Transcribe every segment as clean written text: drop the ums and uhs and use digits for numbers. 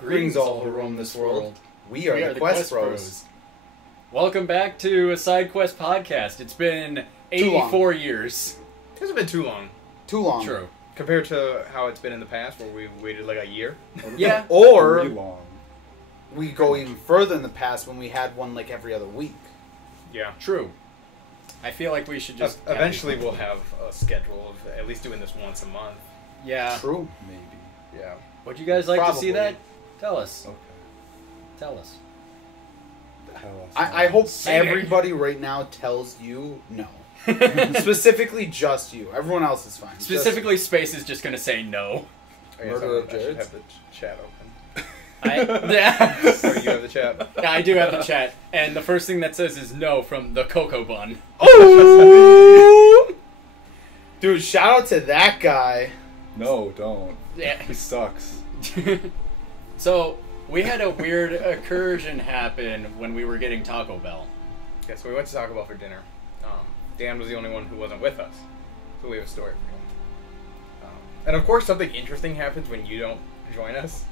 Greetings all who roam this world. We are the Quest Bros. Welcome back to a Side Quest podcast. It's been 84 years. It hasn't been too long. Too long. True. Compared to how it's been in the past, where we waited like a year. Yeah. Or Pretty long. we go even further in the past when we had one like every other week. Yeah. True. I feel like we should just... Eventually we'll have a schedule of at least doing this once a month. Yeah. True. Maybe. Yeah. Would you guys like to see Probably. that? Tell us. Okay. Tell us. Tell us. I hope Say it. everybody right now tells you no. Specifically just you. Everyone else is fine. Specifically, Space is just going to say no. I guess Murder of I should Jared's? have the chat open. Yeah. Or you have the chat. Yeah, I do have the chat. And the first thing that says is no from the Cocoa Bun. Oh! Dude, shout out to that guy. No, don't. Yeah. He sucks. So, we had a weird incursion happen when we were getting Taco Bell. Yeah, so we went to Taco Bell for dinner. Dan was the only one who wasn't with us. So we have a story for you. And of course something interesting happens when you don't join us.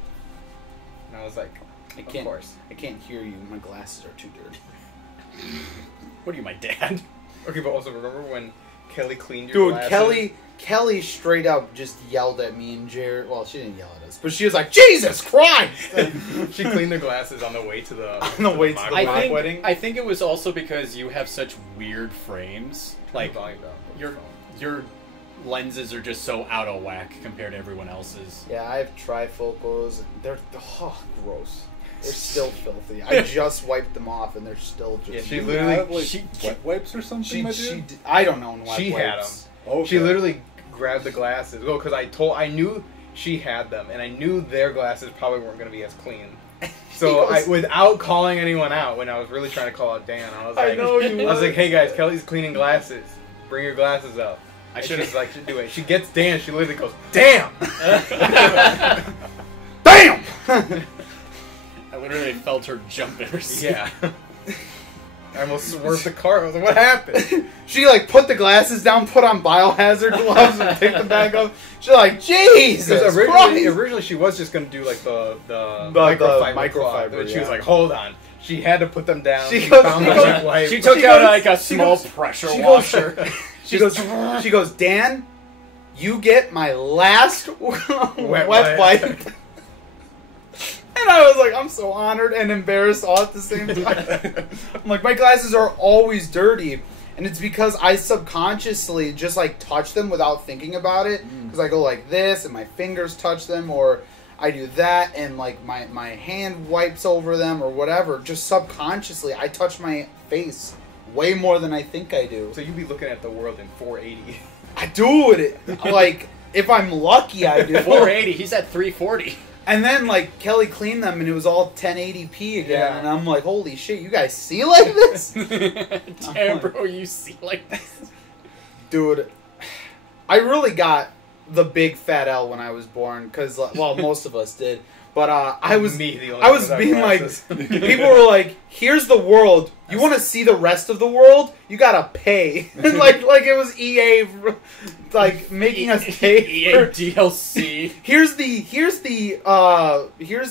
And I was like, I of can't, course. I can't hear you. My glasses are too dirty. What are you, my dad? Okay, but also remember when Kelly cleaned your Dude, glasses? Kelly straight up just yelled at me and Jared. Well, she didn't yell at us, but she was like, "Jesus Christ!" She cleaned the glasses on the way to the the mock wedding. I think it was also because you have such weird frames. Like, Volume down. your lenses are just so out of whack compared to everyone else's. Yeah, I have trifocals. They're gross. They're still filthy. I just wiped them off, and they're still just. Yeah, she You literally- have, like, she- wet wipes or something, my dude? I don't know. She had them. Okay. She literally grabbed the glasses. Well, because I knew she had them, and I knew their glasses probably weren't going to be as clean. So without calling anyone out, when I was really trying to call out Dan, I was like, I was like, hey guys, Kelly's cleaning glasses. Bring your glasses up. I And should she's like, should do it. She gets Dan. She literally goes, damn. Bam! I literally felt her jump in her seat. Yeah. I almost swerved the car. I was like, what happened? She like put the glasses down, put on biohazard gloves, and picked them back up. She's like, Jesus Because Christ! originally she was just going to do like the microfiber, cloth, but she was yeah. like, hold on. She had to put them down. She She goes- found she the goes- wet wipe. She took She out goes- like a she small goes- pressure she washer. She goes, Dan, you get my last wet wipe. And I was like, I'm so honored and embarrassed all at the same time. I'm like, my glasses are always dirty. And it's because I subconsciously just like touch them without thinking about it. Because I go like this and my fingers touch them, or I do that and like my hand wipes over them or whatever. Just subconsciously, I touch my face way more than I think I do. So you'd be looking at the world in 480. I do it. Like, if I'm lucky, I do. 480. He's at 340. And then, like, Kelly cleaned them, and it was all 1080p again. Yeah. And I'm like, holy shit, you guys see like this? Damn, bro, you see like this? Dude, I really got the big fat L when I was born, because, well, most of us did. But I was the only I was one without being glasses. like, people were like, here's the world. You want to see the rest of the world? You gotta pay. like it was EA, like, making us pay EA for... DLC. Here's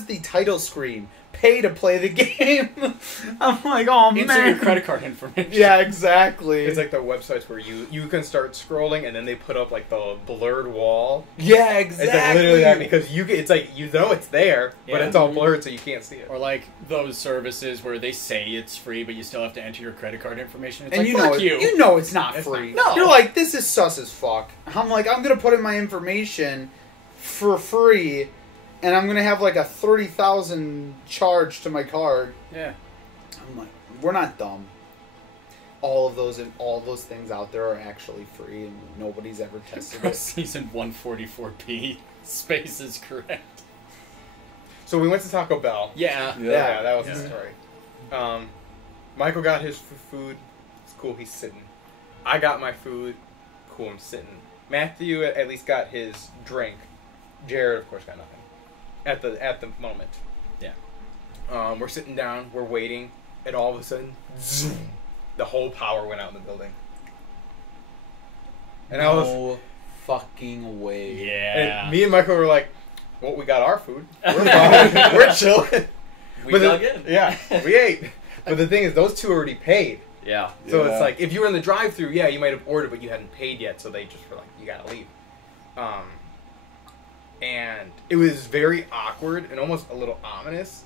the title screen. Pay to play the game. I'm like, oh Insert man. your credit card information. Yeah, exactly. It's like the websites where you can start scrolling and then they put up like the blurred wall. yeah, exactly. It's like literally that because it's like you know it's there, but Yeah. it's all blurred so you can't see it. Or like those services where they say it's free, but you still have to enter your credit card information. It's And like, you know, fuck you. you know it's not It's free. not. No. You're like, this is sus as fuck. I'm like, I'm gonna put in my information for free, and I'm gonna have like a 30,000 charge to my card. Yeah. I'm like, we're not dumb. All of those things out there are actually free, and nobody's ever tested it. Season 144p. Space is correct. So we went to Taco Bell. Yeah. Yeah, that was Yeah. the story. Michael got his food. It's cool. He's sitting. I got my food. Cool. I'm sitting. Matthew at least got his drink. Jared, of course, got nothing at the moment. Yeah. We're sitting down. We're waiting, and all of a sudden, zoom, the whole power went out in the building. And I was No fucking way. Yeah. And me and Michael were like, well, we got our food. We're fine. We're chilling. We But dug in. Yeah, we ate. But the thing is, those two already paid. Yeah. So Yeah. it's like, if you were in the drive-thru, yeah, you might have ordered, but you hadn't paid yet, so they just were like, you gotta leave. And it was very awkward and almost a little ominous,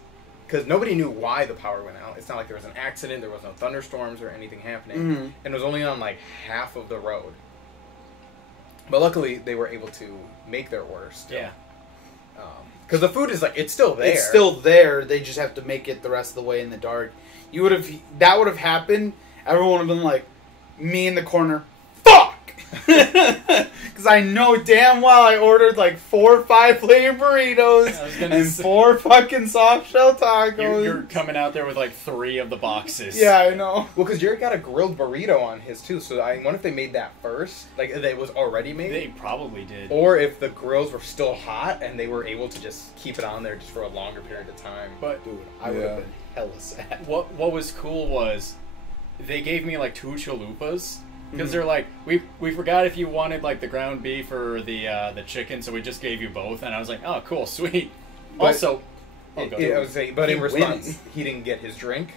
because nobody knew why the power went out. It's not like there was an accident, there was no thunderstorms or anything happening, and it was only on like half of the road. But luckily, they were able to make their order still. Yeah. Because the food is like, it's still there. It's still there. They just have to make it the rest of the way in the dark. That would have happened. Everyone would have been like, me in the corner, fuck! Because I know damn well I ordered like 4 or 5 plain burritos and 4 fucking soft shell tacos. You're coming out there with like 3 of the boxes. Yeah, I know. Well, because Jared got a grilled burrito on his too, so I wonder if they made that first, like it was already made. They probably did. Or if the grills were still hot and they were able to just keep it on there just for a longer period of time. But Dude, I would have been hella sad. what was cool was they gave me like 2 chalupas. Because they're like, we forgot if you wanted like the ground beef or the chicken, so we just gave you both. And I was like, oh, cool, sweet. But also, I would say, but He in response, wins. he didn't get his drink.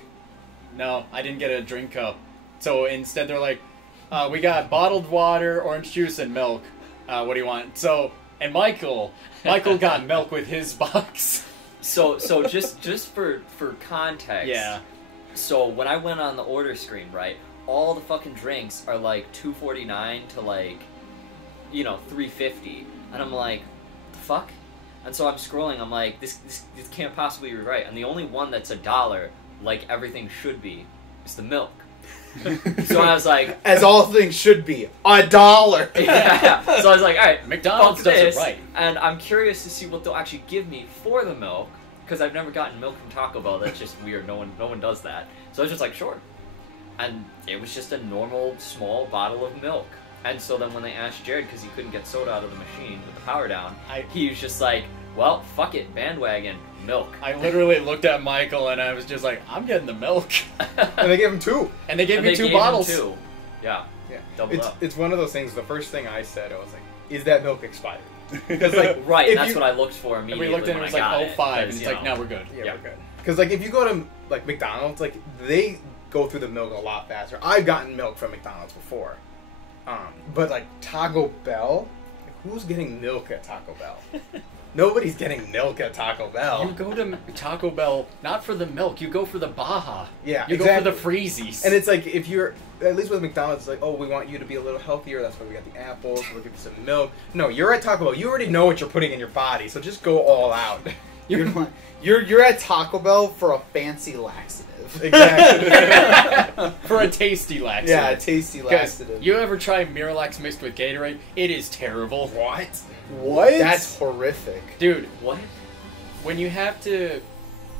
no, I didn't get a drink cup. So instead, they're like, we got bottled water, orange juice, and milk. What do you want? So, and Michael got milk with his box. So just for context. Yeah. So when I went on the order screen, right, all the fucking drinks are like $2.49 to like, $3.50, and I'm like, the fuck? And so I'm scrolling. I'm like, this can't possibly be right. And the only one that's $1, like everything should be, is the milk. So I was like, As all things should be, $1. yeah. So I was like, all right, McDonald's fuck does it this. right. And I'm curious to see what they'll actually give me for the milk, because I've never gotten milk from Taco Bell. That's just weird. No one does that. So I was just like, sure. And it was just a normal small bottle of milk. And so then when they asked Jared, because he couldn't get soda out of the machine with the power down, he was just like, well, fuck it, bandwagon, milk. I literally looked at Michael and I was just like, I'm getting the milk. And they gave him 2. And they gave And me they 2 gave him bottles. 2. Yeah. Yeah. Double up. It's one of those things, the first thing I said, I was like, is that milk expired? Because like, Right, if and that's you- what I looked for And immediately we looked at it, when it was I got like 05, and 'cause, it's like, now we're good. Yeah, Yeah. we're good. Because like, if you go to like McDonald's, like they go through the milk a lot faster. I've gotten milk from McDonald's before, but like Taco Bell, like, who's getting milk at Taco Bell? Nobody's getting milk at Taco Bell. You go to Taco Bell not for the milk, you go for the Baja. Yeah, You exactly. go for the freezies. And it's like, if you're, at least with McDonald's, it's like, oh, we want you to be a little healthier, that's why we got the apples, we'll give you some milk. No, you're at Taco Bell, you already know what you're putting in your body, so just go all out. You're at Taco Bell for a fancy laxative. Exactly. for a tasty laxative. Yeah, a tasty Guys, laxative. you ever try Miralax mixed with Gatorade? It is terrible. What? What? That's horrific. Dude, What? when you have to,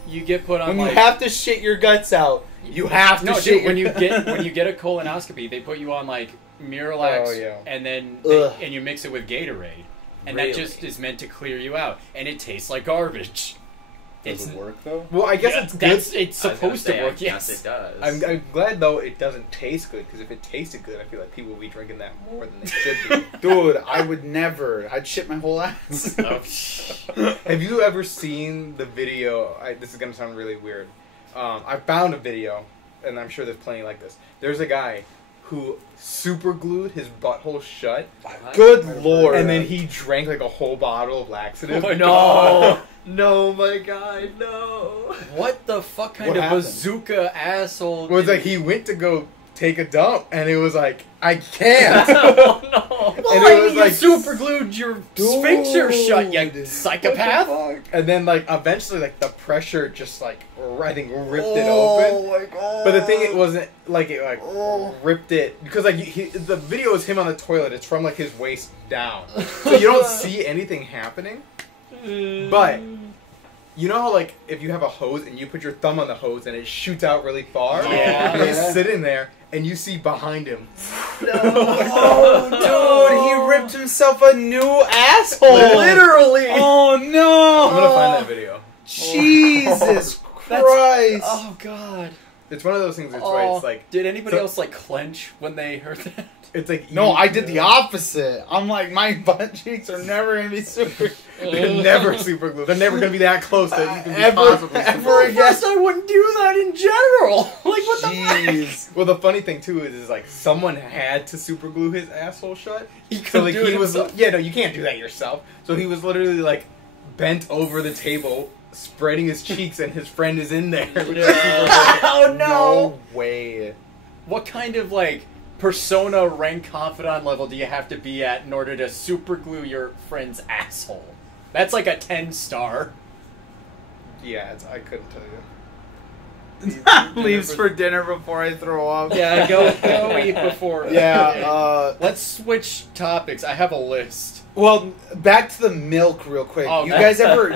you get put on When like... you have to shit your guts out, you have to No, shit dude, your when you get a colonoscopy, they put you on like Miralax, Oh, yeah. and then Ugh. and you mix it with Gatorade, and Really? that just is meant to clear you out, and it tastes like garbage. Does it work though? Well, I guess Yeah, it's good. it's I was gonna supposed say, to work. I guess Yes, it does. I'm glad though it doesn't taste good, because if it tasted good, I feel like people would be drinking that more than they should be. Dude, I would never. I'd shit my whole ass. Oh, Have you ever seen the video? This is gonna sound really weird. I found a video, and I'm sure there's plenty like this. There's a guy who super glued his butthole shut, Good lord. and then he drank like a whole bottle of laxative. Oh my No! No, my God, no! what the fuck kind What of happened? bazooka asshole? It was did- like he went to go take a dump, and it was like, I can't. Oh no! Well, and it was you like- super glued your sphincter shut, you Dude. psychopath. And then like eventually like the pressure just like I think ripped it Oh open. my god. But the thing, it wasn't like it like ripped it, because like the video is him on the toilet. It's from like his waist down, so you don't see anything happening. But you know how like if you have a hose and you put your thumb on the hose and it shoots out really far? Yeah. And he's sitting there and you see behind him. Oh, dude, he ripped himself a new asshole. Literally. Oh no. I'm gonna find that video. Jesus Christ. Oh god. It's one of those things. It's where Oh, it's like did anybody so- else like clench when they heard that? It's like No, I did the opposite. I'm like, my butt cheeks are never gonna be super. They're never super glue. They're never gonna be that close that you can be Ever possibly super glue. again. First, I wouldn't do that in general. Like, what the Jeez. Well, the funny thing too is like someone had to super glue his asshole shut. He So couldn't like do it he was, himself. yeah, no, you can't do that yourself. So he was literally like bent over the table, spreading his cheeks, and his friend is in there. Oh no! No way. What kind of like persona rank confidant level do you have to be at in order to super glue your friend's asshole? That's like a 10-star. Yeah, I couldn't tell you. Leaves for dinner before I throw up. Yeah, go eat before. Yeah. Let's switch topics. I have a list. Well, back to the milk real quick. Oh, You that- guys ever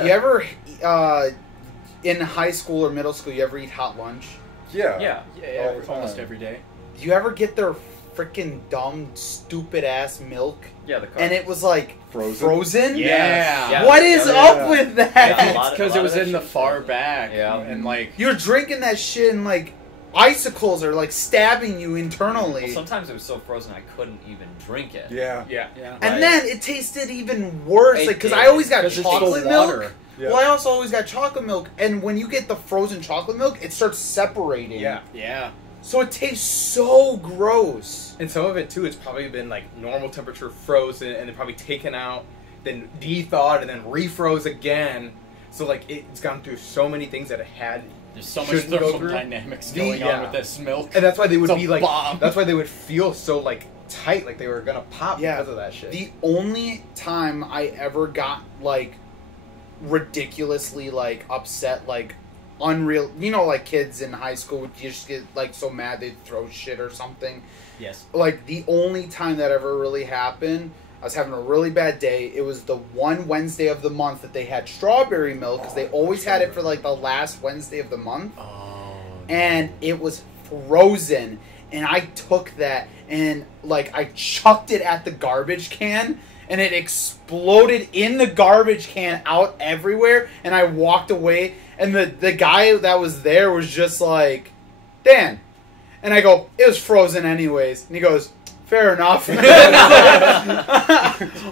in high school or middle school, you ever eat hot lunch? Yeah. Yeah. Yeah, All the almost time. every day. Do you ever get their freaking dumb, stupid ass milk? Yeah, the car. And it was like Frozen? Yeah. Yeah. What is Yeah. up with that? Yeah, a It's lot- because a it lot was of that in the shit's far frozen. back. Yeah. And like, You're drinking that shit and like icicles are like stabbing you internally. Well, sometimes it was so frozen I couldn't even drink it. Yeah. yeah. And Right. then it tasted even worse, It like because did, I always got 'cause it's chocolate the milk. water. Yeah. Well, I also always got chocolate milk, and when you get the frozen chocolate milk, it starts separating. Yeah. Yeah. So it tastes so gross. And some of it too, it's probably been like normal temperature frozen, and then probably taken out, then de-thawed, and then refroze again. So like it's gone through so many things that it had. There's so much Shouldn't go through. thermodynamics The- going yeah. on with this milk. And that's why they would It's a be like. bomb. That's why they would feel so like tight, like they were gonna pop Yeah. because of that shit. The only time I ever got like ridiculously like upset, like unreal, you know, like kids in high school would just get like so mad they'd throw shit or something. Yes. Like the only time that ever really happened, I was having a really bad day. It was the one Wednesday of the month that they had strawberry milk because they always had it for like the last Wednesday of the month, Oh. and it was frozen. And I took that and like I chucked it at the garbage can, and it exploded in the garbage can out everywhere. And I walked away, and the guy that was there was just like, Dan. And I go, it was frozen anyways. And he goes, fair enough.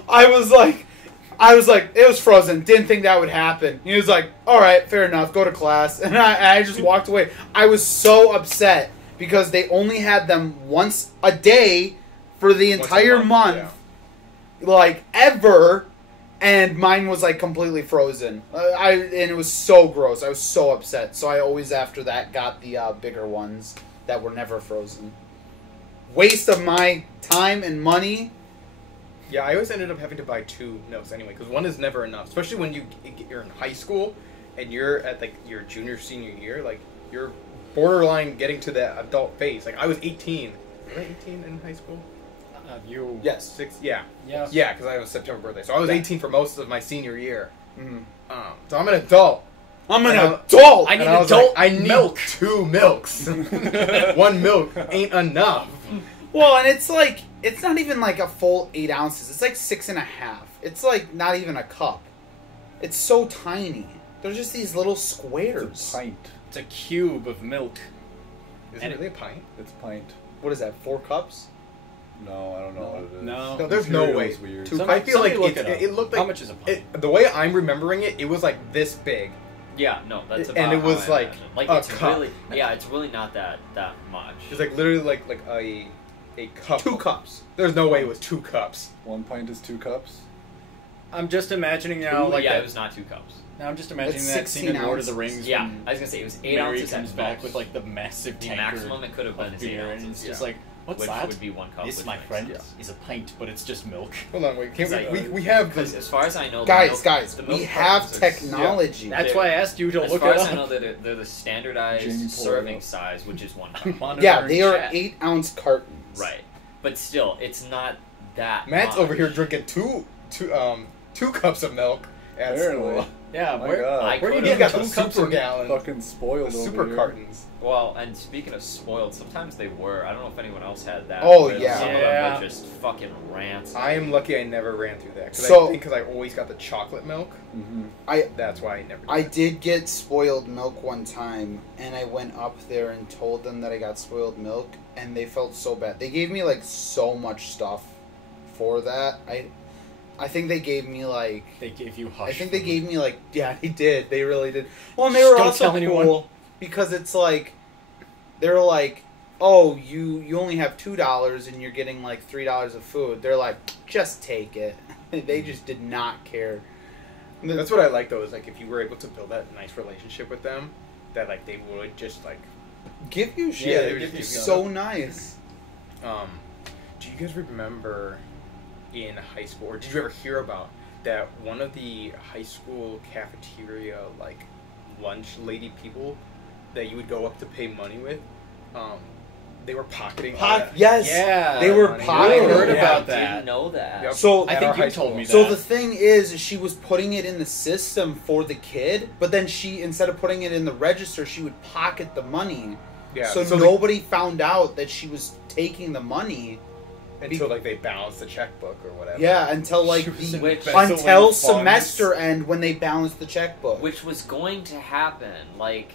I was like, it was frozen. Didn't think that would happen. He was like, all right, fair enough. Go to class. And I just walked away. I was so upset because they only had them once a day for the Once a entire month, like ever. And mine was like completely frozen. And it was so gross. I was so upset. So I always after that got the bigger ones that were never frozen. Waste of my time and money. Yeah, I always ended up having to buy 2 milks anyway, because one is never enough. Especially when you're in high school and you're at like your junior, senior year, like you're borderline getting to that adult phase. Like I was 18. Was I 18 in high school? You. Yes. Yeah, Yeah. yeah, because I was September birthday, so I was Yeah. 18 for most of my senior year. Mhm. So I'm an adult. I'm an And adult. I need And I was adult like, I need milk. 2 milks. 1 milk ain't enough. Well, and it's like, it's not even like a full 8 ounces. It's like 6.5. It's like not even a cup. It's so tiny. They're just these little It's squares. a pint. It's a cube of milk. Is And it really a pint? It's a pint. What is that, 4 cups? No, I don't know what it is. No. No, there's no Imperial way. is weird. Two- I feel like Somebody look it, it up. it looked like How much is a pint? the way I'm remembering it, it was like this big. Yeah, no, that's And about it was how I like imagine. Like a it's cup. really, yeah, it's really not that much. It's like literally like a cup. 2 cups. There's no way it was 2 cups. 1 pint is 2 cups. I'm just imagining now, Ooh, like yeah, that, it was not 2 cups. now I'm just imagining That's that scene 16 in Lord of the ounces. Rings. Yeah, when I was gonna say it was 8 Mary ounces. comes at back most. with like the massive the tankard maximum it could have been of is 8 beer, ounces. and it's just yeah. like, what's which that? would be 1 cup. This, with my drinks. friend, Yeah. is a pint, but it's just milk. Hold on, wait. Can't It's like- we have Because the as far as I know, the Guys, milk, guys, the we milk have cartons are- technology. That's why I asked you to As look far it as I know, up. they're the Jamie standardized pulled it serving up. size, which is 1 cup. Monitor Yeah, and they are chat. 8-ounce cartons. Right, but still, it's not that. Matt's much. over here drinking two cups of milk. at Apparently. school. Yeah, My where God. where do you You get got 2 the cups super of gallon, Fucking spoiled the over super here. cartons. Well, and speaking of spoiled, sometimes they were. I don't know if anyone else had that. Oh, but yeah. Some of Yeah. them were just fucking rancid. I am lucky I never ran through that. Cause So- I think because I always got the chocolate milk. Mm-hmm. That's why I never did I that. did get spoiled milk one time, and I went up there and told them that I got spoiled milk, and they felt so bad. They gave me like so much stuff for that. I think they gave me like. They gave you hush. I think they food. gave me like. Yeah, they did. They really did. Well, and they Shh, were don't also tell cool anyone. because it's like, they're like, oh, you only have $2 and you're getting like $3 of food. They're like, just take it. They just did not care. That's what I like though. Is like if you were able to build that nice relationship with them, that like they would just like. Give you shit. Yeah, they would It'd just be give you so stuff. nice. Do you guys remember in high school, or did you ever hear about that one of the high school cafeteria like lunch lady people that you would go up to pay money with? They were pocketing. all that. Yes. Yeah. They were money. pocketing. I heard Yeah. about I that. didn't know that. Yep. So I At think our you high told school. me that. So the thing is, she was putting it in the system for the kid, but then she, instead of putting it in the register, she would pocket the money. Yeah. So, the- nobody found out that she was taking the money. until like they balanced the checkbook or whatever. Yeah, until like She was the, embezzling until funds. semester end when they balanced the checkbook. Which was going to happen. Like,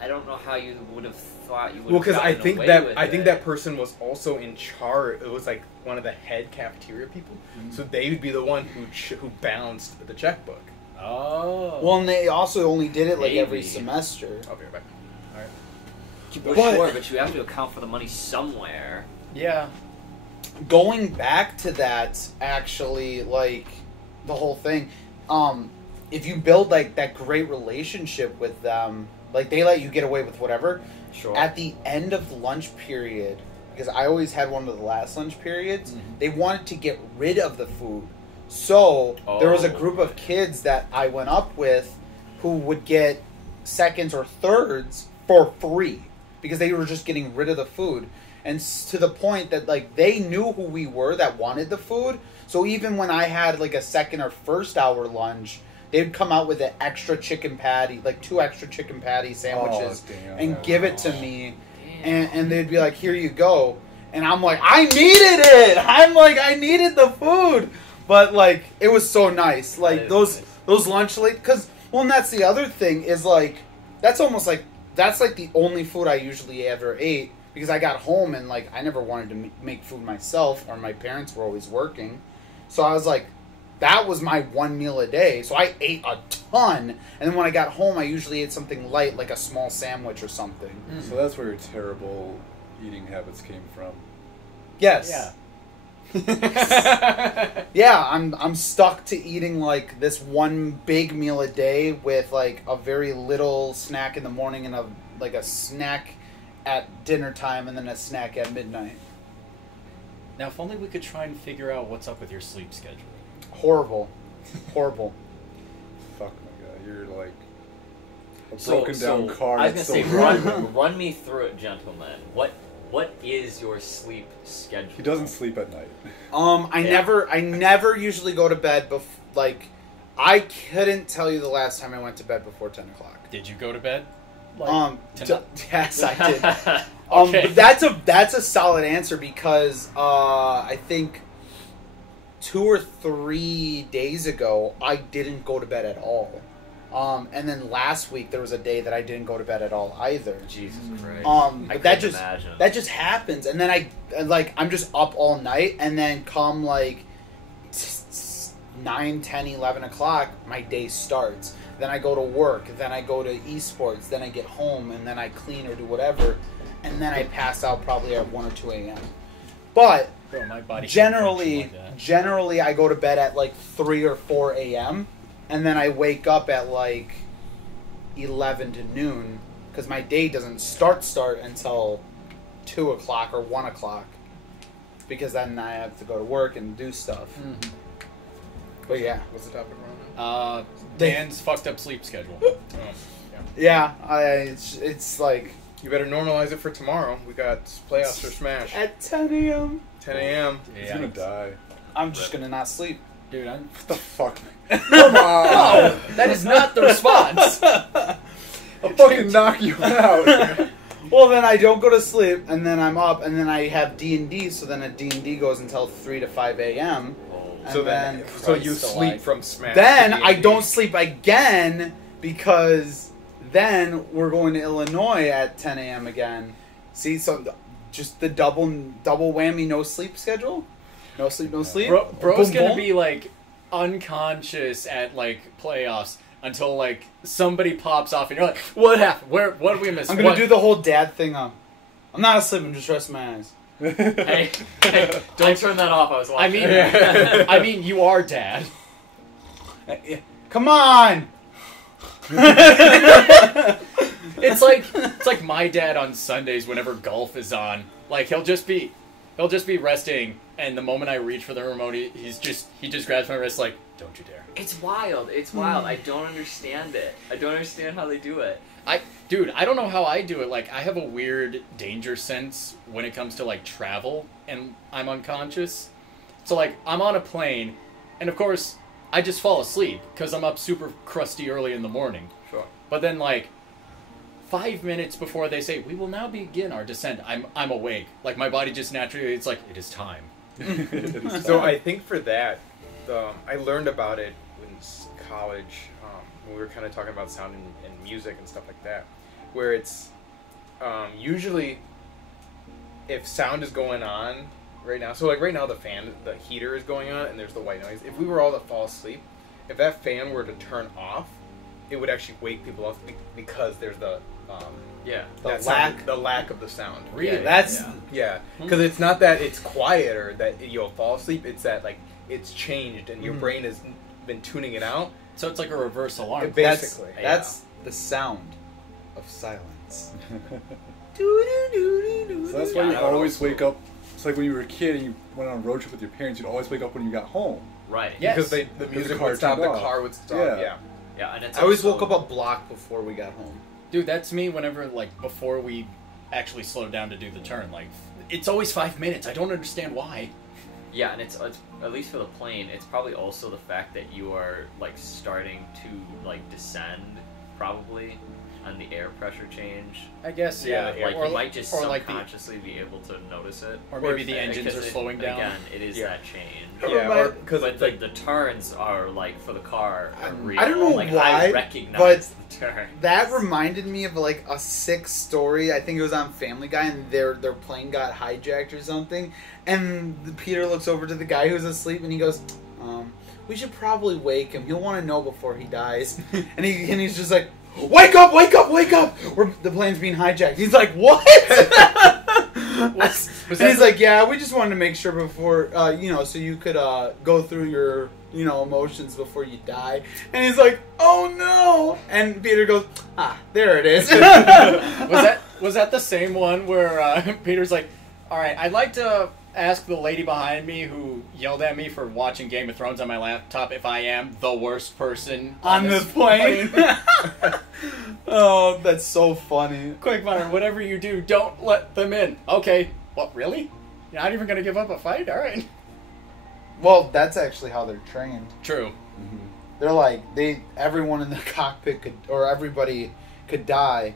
I don't know how you would have thought you would. Well, because I gotten think away that with I think it. that person was also in charge. It was like one of the head cafeteria people, so they would be the one who balanced the checkbook. Oh. Well, and they also only did it like every Maybe. semester. I'll be right back. Well, But- sure, but you have to account for the money somewhere. yeah. Going back to that, actually, like the whole thing, if you build like that great relationship with them, like they let you get away with whatever. Sure. At the end of the lunch period, because I always had one of the last lunch periods, they wanted to get rid of the food. So there was a group of kids that I went up with who would get seconds or thirds for free because they were just getting rid of the food. And to the point that like they knew who we were that wanted the food. So even when I had like a second or first hour lunch, they'd come out with an extra chicken patty, like 2 extra chicken patty sandwiches, damn. and give it to me. And they'd be like, here you go. And I'm like, I needed it. I'm like, I needed the food. But like, it was so nice. Like those lunch late, because, well, and that's the other thing is like, that's almost like, that's like the only food I usually ever ate. Because I got home and like, I never wanted to make food myself, or my parents were always working. So I was like, that was my one meal a day. So I ate a ton. And then when I got home, I usually ate something light, like a small sandwich or something. So that's where your terrible eating habits came from. Yes. Yeah. Yeah, I'm stuck to eating like this one big meal a day with like a very little snack in the morning and a snack at dinner time and then a snack at midnight. Now, if only we could try and figure out what's up with your sleep schedule. Horrible. Horrible. Fuck my god, you're like a So- broken down so, car. I was that's gonna so say, wrong. run me through it, gentlemen. What is your sleep schedule? He doesn't sleep at night. I never usually go to bed like, I couldn't tell you the last time I went to bed before 10 o'clock. Did you go to bed? Tonight? Yes, I did. Okay. But that's a solid answer because I think 2 or 3 days ago I didn't go to bed at all. And then last week there was a day that I didn't go to bed at all either. Jesus Christ. But I that couldn't just imagine. that just happens, and then I'm just up all night, and then come like 9, 10, 11 o'clock, my day starts. Then I go to work, then I go to esports, then I get home, and then I clean or do whatever, and then I pass out probably at 1 or 2 a.m. But Bro, my body can't generally, function like that. generally I go to bed at like 3 or 4 a.m. and then I wake up at like 11 to noon because my day doesn't start until 2 o'clock or 1 o'clock because then I have to go to work and do stuff. But yeah, What's the topic wrong? Dan's fucked up sleep schedule. yeah, it's like You better normalize it for tomorrow. We got playoffs for Smash. at 10 a.m. 10 a.m. He's gonna die. I'm just gonna not sleep. Dude, I'm... What the fuck? Come on! No! That is not the response! I'll fucking knock you out. Well, then I don't go to sleep, and then I'm up, and then I have D&D, so then a D&D goes until 3 to 5 a.m. And So then, you Christ sleep alive. from Smash. Then to I D&D. don't sleep again because then we're going to Illinois at 10 a.m. again. See, so just the double whammy, no sleep schedule. No sleep, no sleep. Bro's Boom, gonna boom. be like unconscious at like playoffs until like somebody pops off and you're like, what happened? What did we miss? I'm gonna What? do the whole dad thing. I'm not asleep. I'm just resting my eyes. Hey, don't turn that off. I was watching. I mean, you are dad. Come on. It's like my dad on Sundays whenever golf is on. Like he'll just be resting, and the moment I reach for the remote, he just grabs my wrist like, don't you dare. It's wild. It's wild. I don't understand it. I don't understand how they do it. Dude, I don't know how I do it. Like, I have a weird danger sense when it comes to, like, travel, and I'm unconscious. So, like, I'm on a plane, and of course, I just fall asleep, because I'm up super crusty early in the morning. Sure. But then, like, 5 minutes before they say, we will now begin our descent, I'm awake. Like, my body just naturally, it's like, it is time. So I think for that, I learned about it in college when we were kind of talking about sound and music and stuff like that, where it's usually if sound is going on right now. So like right now the heater is going on and there's the white noise. If we were all to fall asleep, if that fan were to turn off, it would actually wake people up because there's the lack of the sound. Really? Yeah, because it's not that it's quiet or that you'll fall asleep. It's that like it's changed and your brain has been tuning it out. So it's like a reverse alarm. Basically, That's the sound of silence. So that's why you Yeah, always also- wake up. It's like when you were a kid and you went on a road trip with your parents, you'd always wake up when you got home. Right. Yeah. because the the music car would stop, turned the off. car would stop. Yeah. Yeah, and it's I always also- woke up a block before we got home. Dude, that's me whenever, like, before we actually slow down to do the turn. Like, it's always 5 minutes. I don't understand why. Yeah, and it's at least for the plane. It's probably also the fact that you are like starting to like descend, probably, and the air pressure change. I guess, Yeah, yeah. Like or you might just or like subconsciously be able to notice it. or maybe the engines Because are slowing down. Again, it is Yeah. that change. Yeah, because But like the turns are like for the car are real. I don't know like, why, I recognize the turn. That reminded me of like a sick story. I think it was on Family Guy, and their plane got hijacked or something. And Peter looks over to the guy who's asleep, and he goes, "We should probably wake him. He'll want to know before he dies." and he's just like, "Wake up! Wake up! Wake up! The plane's being hijacked." He's like, "What?" Was and that he's like, "Yeah, we just wanted to make sure before, so you could go through your, emotions before you die." And he's like, "Oh no!" And Peter goes, there it is." was that the same one where Peter's like, all right, I'd like to ask the lady behind me who yelled at me for watching Game of Thrones on my laptop if I am the worst person on this the plane. Oh, that's so funny. Quickfire, whatever you do, don't let them in. Okay. What, really? You're not even going to give up a fight? All right. Well, that's actually how they're trained. True. They're like, everyone in the cockpit everybody could die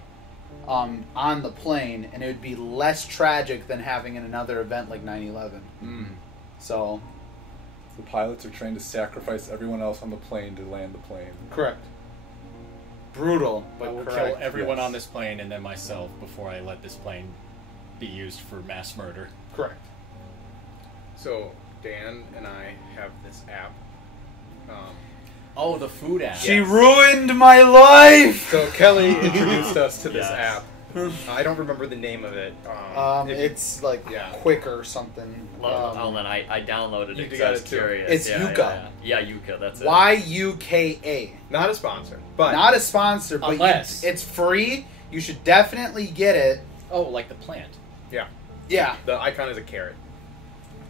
on the plane, and it would be less tragic than having another event like 9/11. So, The pilots are trained to sacrifice everyone else on the plane to land the plane. correct. Brutal, but I will correct. kill everyone yes. on this plane and then myself before I let this plane be used for mass murder. Correct. So Dan and I have this app. Oh, the food app. She ruined my life. So Kelly introduced us to this Yes. app. I don't remember the name of it. It's like Yeah. Quick or something. Then I downloaded You it because got I was it too. curious. It's yeah, Yuka. Yeah, Yuka, that's it. YUKA. not a sponsor, but Not a sponsor, but Unless- it's free. You should definitely get it. Oh, like the plant. Yeah. the icon is a carrot.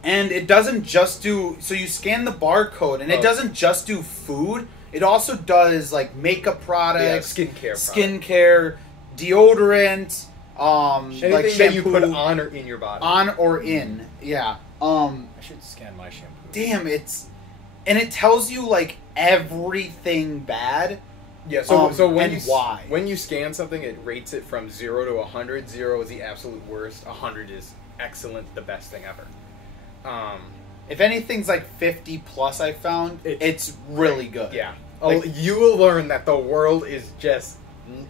And it doesn't just do... So you scan the barcode, and it Oh. doesn't just do food. It also does, like, makeup products, skincare. skincare, deodorant, Anything like that shampoo. you put on or in your body. On or in. Yeah. I should scan my shampoo. Damn, and it tells you like everything bad. Yeah, so when and you why? when you scan something, it rates it from 0 to 100. 0 is the absolute worst. 100 is excellent, the best thing ever. If anything's like 50 plus, I found it's really good. Yeah. Like, You will learn that the world is just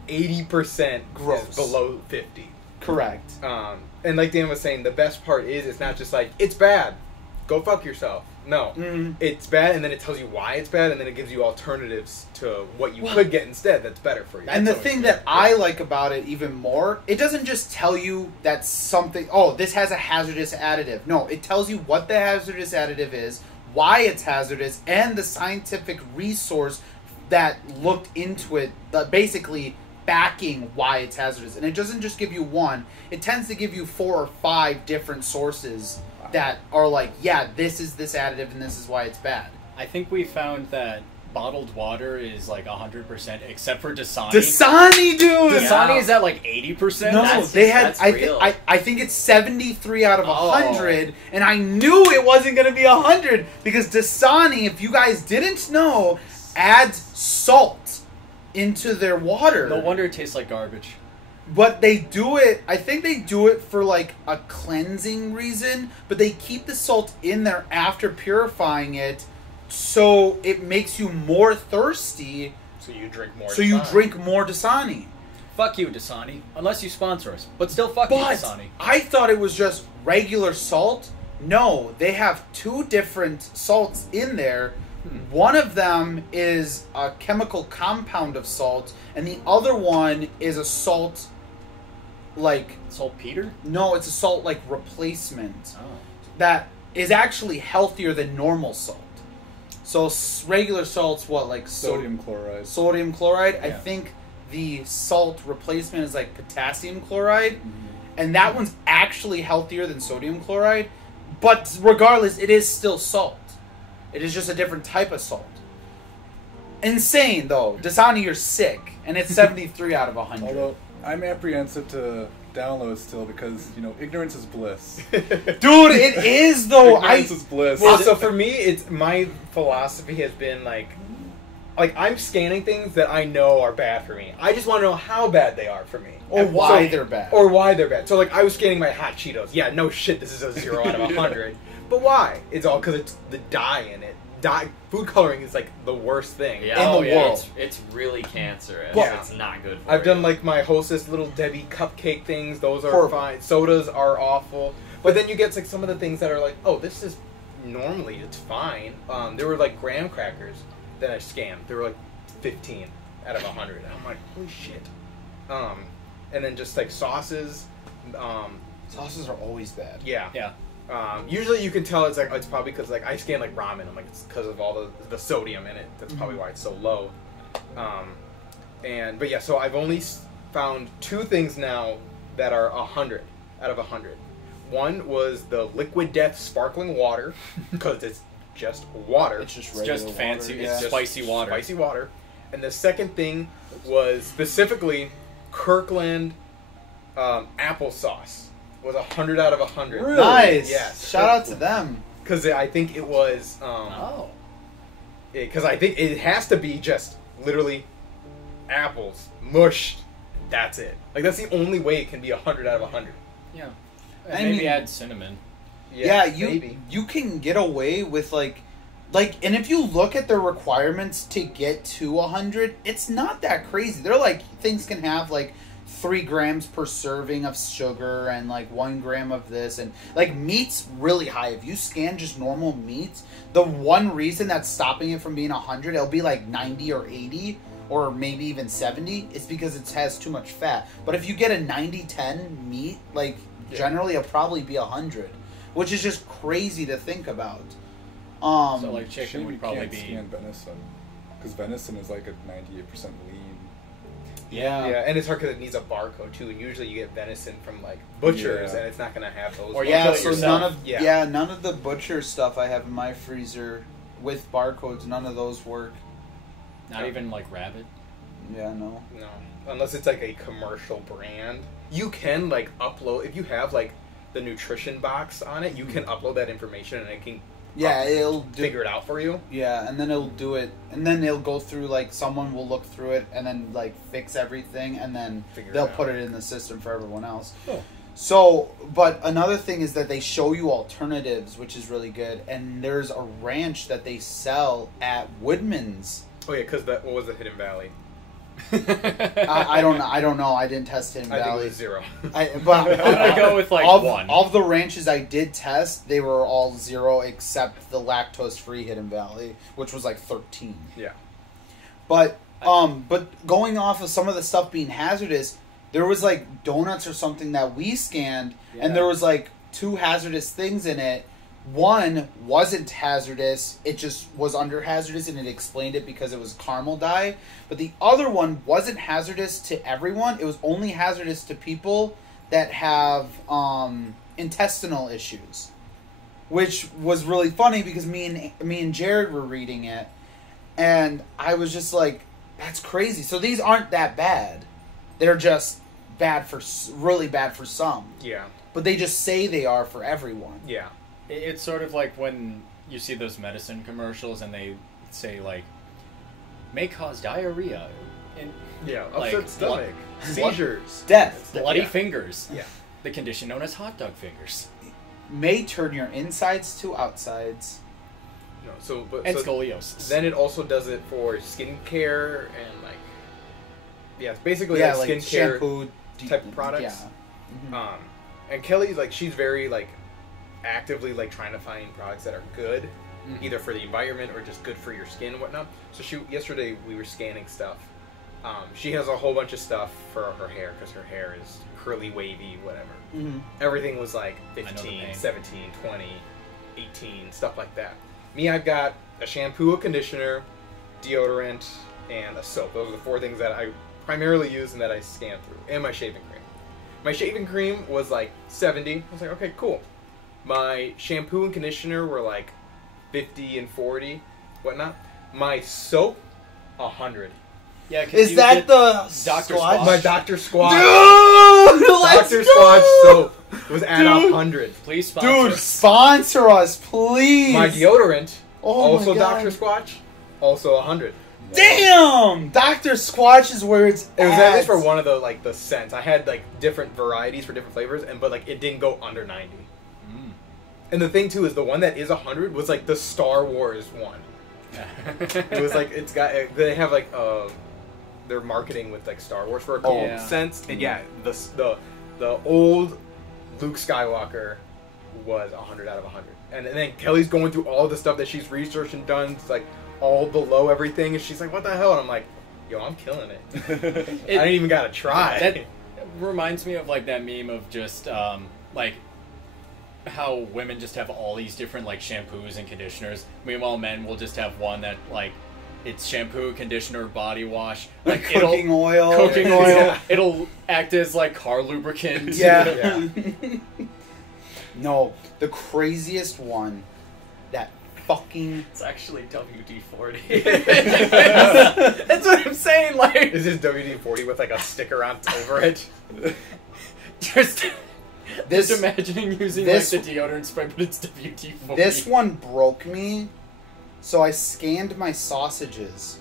80% Gross. is below 50. correct. And like Dan was saying, the best part is it's not just like, it's bad, go fuck yourself. No. It's bad, and then it tells you why it's bad, and then it gives you alternatives to what you could get instead that's better for you. And the thing that I like about it even more, it doesn't just tell you that something, oh, this has a hazardous additive. No, it tells you what the hazardous additive is, why it's hazardous, and the scientific resource that looked into it, basically backing why it's hazardous. And it doesn't just give you one, it tends to give you 4 or 5 different sources that are like, yeah, this is this additive and this is why it's bad. I think we found that bottled water is like 100% except for Dasani. Dasani, dude! Dasani is at like 80%? No, they had. I think it's 73 out of 100, and I knew it wasn't going to be 100 because Dasani, if you guys didn't know, adds salt into their water. No wonder it tastes like garbage. But they do it, I think they do it for like a cleansing reason, but they keep the salt in there after purifying it, so it makes you more thirsty. So you drink more. So you drink more Dasani. Fuck you, Dasani. Unless you sponsor us. But still, fuck you, Dasani. I thought it was just regular salt. No, they have 2 different salts in there. One of them is a chemical compound of salt, and the other one is a salt, like... Saltpeter? No, it's a salt, like, replacement. Oh. That is actually healthier than normal salt. So regular salt's what, like... Sodium chloride. Sodium chloride? Yeah. I think the salt replacement is, like, potassium chloride. And that one's actually healthier than sodium chloride. But regardless, it is still salt. It is just a different type of salt. Insane, though. Dasani, you're sick. And it's 73 out of 100. Although, I'm apprehensive to download still because, you know, ignorance is bliss. Dude, it is, though. Ignorance is bliss. Well, so for me, it's my philosophy has been like I'm scanning things that I know are bad for me. I just want to know how bad they are for me. Or why they're bad. Or why they're bad. So, like, I was scanning my hot Cheetos. Yeah, no shit, this is a 0 out of 100. But why? It's all because it's the dye in it. Food coloring is, like, the worst thing in the world. It's really cancerous. Yeah. It's not good for I've you. done, like, my Hostess Little Debbie cupcake things. Those are fine. Sodas are awful. But then you get, like, some of the things that are like, oh, this is normally, it's fine. There were, like, graham crackers that I scanned. They were, like, 15 out of 100. And I'm like, holy shit. And then just, like, sauces. Sauces are always bad. Yeah. Yeah. Usually you can tell it's like, it's probably because, like, I scan, like, ramen. I'm like, it's because of all the sodium in it. That's probably why it's so low. But yeah, so I've only found 2 things now that are 100 out of 100. One was the Liquid Death sparkling water, because it's just water. It's just It's regular just fancy. water, It's yeah. just spicy water. Spicy water. And the second thing was specifically Kirkland applesauce. Was 100 out of 100. Really? Nice. Yes. Shout out to them. Because I think it was. Because I think it has to be just literally apples mushed. That's it. Like, that's the only way it can be 100 out of 100. Yeah. I And maybe mean- add cinnamon. Yeah, maybe. you can get away with like, and if you look at the requirements to get to 100, it's not that crazy. They're like, things can have like 3 grams per serving of sugar and like 1 gram of this, and like meat's really high. If you scan just normal meats, the one reason that's stopping it from being 100, it'll be like 90 or 80 or maybe even 70, it's because it has too much fat. But if you get a 90-10 meat, like generally it'll probably be 100, which is just crazy to think about. So like chicken Shame would you probably can't be. scan venison. Because venison is like a 98% lean. Yeah. Yeah, and it's hard because it needs a barcode too. And usually you get venison from like butchers, Yeah. and it's not going to have those. Or you Yeah, kill it so yourself. none of the butcher stuff I have in my freezer with barcodes, none of those work. Not even like rabbit. Yeah, no. No, unless it's like a commercial brand. You can like upload if you have like the nutrition box on it. You can upload that information, and it can Yeah, it'll figure it out for you. Yeah, and then it'll do it, and then it'll go through, like, someone will look through it and then, like, fix everything, and then they'll put it in the system for everyone else. Cool. So, but another thing is that they show you alternatives, which is really good, and there's a ranch that they sell at Woodman's. Oh yeah, because what was the Hidden Valley? I don't know. I didn't test Hidden Valley. I think it was 0. But I'm gonna go with like one. Of the ranches I did test, they were all 0 except the lactose-free Hidden Valley, which was like 13. Yeah. But going off of some of the stuff being hazardous, there was like donuts or something that we scanned, and there was like 2 hazardous things in it. One wasn't hazardous, it just was under hazardous, and it explained it because it was caramel dye. But the other one wasn't hazardous to everyone, it was only hazardous to people that have intestinal issues. Which was really funny because me and Jared were reading it, and I was just like, that's crazy. So these aren't that bad. They're just really bad for some. Yeah. But they just say they are for everyone. Yeah. It's sort of like when you see those medicine commercials and they say, like, may cause diarrhea. And, yeah, like, upset stomach, seizures, death, bloody fingers. Yeah. The condition known as hot dog fingers. May turn your insides to outsides. No, and scoliosis. Then it also does it for skincare and, like, it's basically like skincare shampoo type of products. Yeah. Mm-hmm. And Kelly's like, she's very like actively like trying to find products that are good, either for the environment or just good for your skin and whatnot. So yesterday we were scanning stuff. She has a whole bunch of stuff for her hair because her hair is curly, wavy, whatever. Mm-hmm. Everything was like 15, 17, 20, 18, stuff like that. Me, I've got a shampoo, a conditioner, deodorant, and a soap. Those are the 4 things that I primarily use and that I scan through. And my shaving cream. My shaving cream was like 70. I was like, okay, cool. My shampoo and conditioner were like 50 and 40, whatnot. My soap, 100. Yeah, is that the Dr. Squatch? My Dr. Squatch. Dude, Dr. Squatch soap was at 100. Please sponsor us. Sponsor us, please. My deodorant, also Dr. Squatch, also 100. Damn! Dr. Squatch is where it's It was at least for one of the scents. I had like different varieties for different flavors, but like it didn't go under 90. And the thing too is the one that is 100 was like the Star Wars one. It was like they have like their marketing with like Star Wars for a cool sense, and the old Luke Skywalker was 100 out of 100, and then Kelly's going through all the stuff that she's researched and done. It's like all below everything, and she's like, "What the hell?" And I'm like, "Yo, I'm killing it. I ain't even gotta try." That reminds me of like that meme of just like how women just have all these different like shampoos and conditioners. Meanwhile, men will just have one that like it's shampoo, conditioner, body wash, like cooking oil. Yeah. It'll act as like car lubricant. Yeah. No, the craziest one that fucking... It's actually WD-40. That's what I'm saying, like... Is this WD-40 with like a sticker on over it? Just imagining using like the deodorant spray, but it's WD-40. This one broke me, so I scanned my sausages,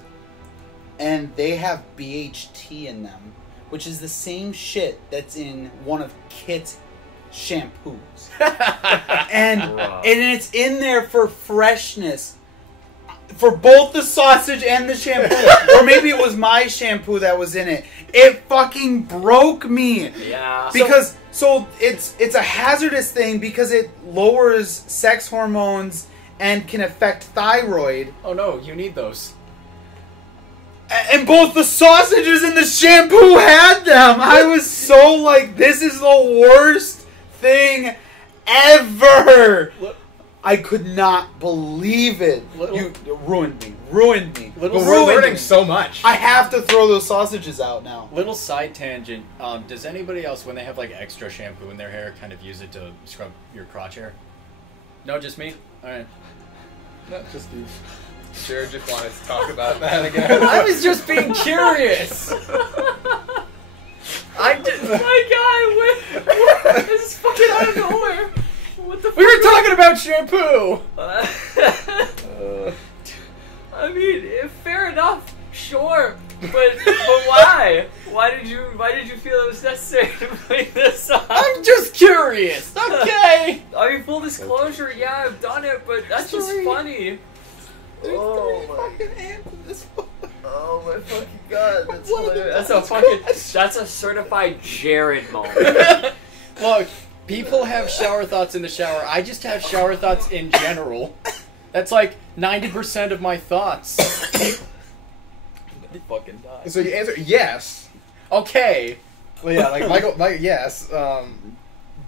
and they have BHT in them, which is the same shit that's in one of Kit's shampoos. and it's in there for freshness. For both the sausage and the shampoo. Or maybe it was my shampoo that was in it. It fucking broke me. Yeah. Because so it's a hazardous thing because it lowers sex hormones and can affect thyroid. Oh no, you need those. And both the sausages and the shampoo had them. I was so like, this is the worst thing ever. I could not believe it. You ruined me. But we're learning so much. I have to throw those sausages out now. Little side tangent. Does anybody else, when they have like extra shampoo in their hair, kind of use it to scrub your crotch hair? No, just me? Alright. Not just you. Jared just wanted to talk about that again. I was just being curious. My God, this is fucking out of nowhere. What the fuck? We were talking about shampoo! necessary to bring this up. I'm just curious. Okay. I mean, full disclosure, yeah, I've done it, but that's just funny. Oh my fucking god, that's hilarious. That's a certified Jared moment. Look, people have shower thoughts in the shower. I just have shower thoughts in general. That's like 90% of my thoughts. I'm gonna fucking die. So you answer yes. Okay. Well, yeah, like Michael, yes.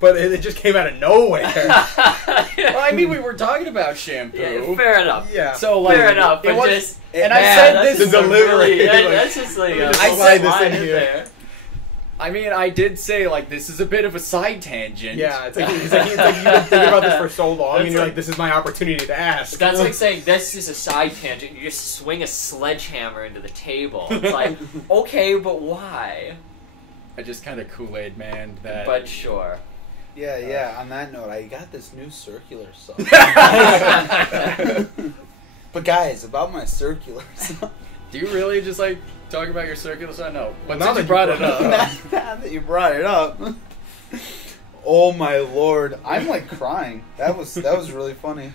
But it just came out of nowhere. Well, I mean, we were talking about shampoo. Yeah, fair enough. Yeah. So like, Fair enough, but just and I said this. The delivery. That's just like I slide this in here. there. I mean, I did say like this is a bit of a side tangent. Yeah, it's like you've been thinking about this for so long, and you're like- like, this is my opportunity to ask. That's like saying this is a side tangent. You just swing a sledgehammer into the table. It's like, okay, but why? I just kind of Kool-Aid man that. But sure. Yeah. On that note, I got this new circular song. But guys, about my circular song. Do you really just like talk about your circular song? No. But Now since that you brought you it brought up. Now that you brought it up. Oh my lord, I'm like crying. That was really funny.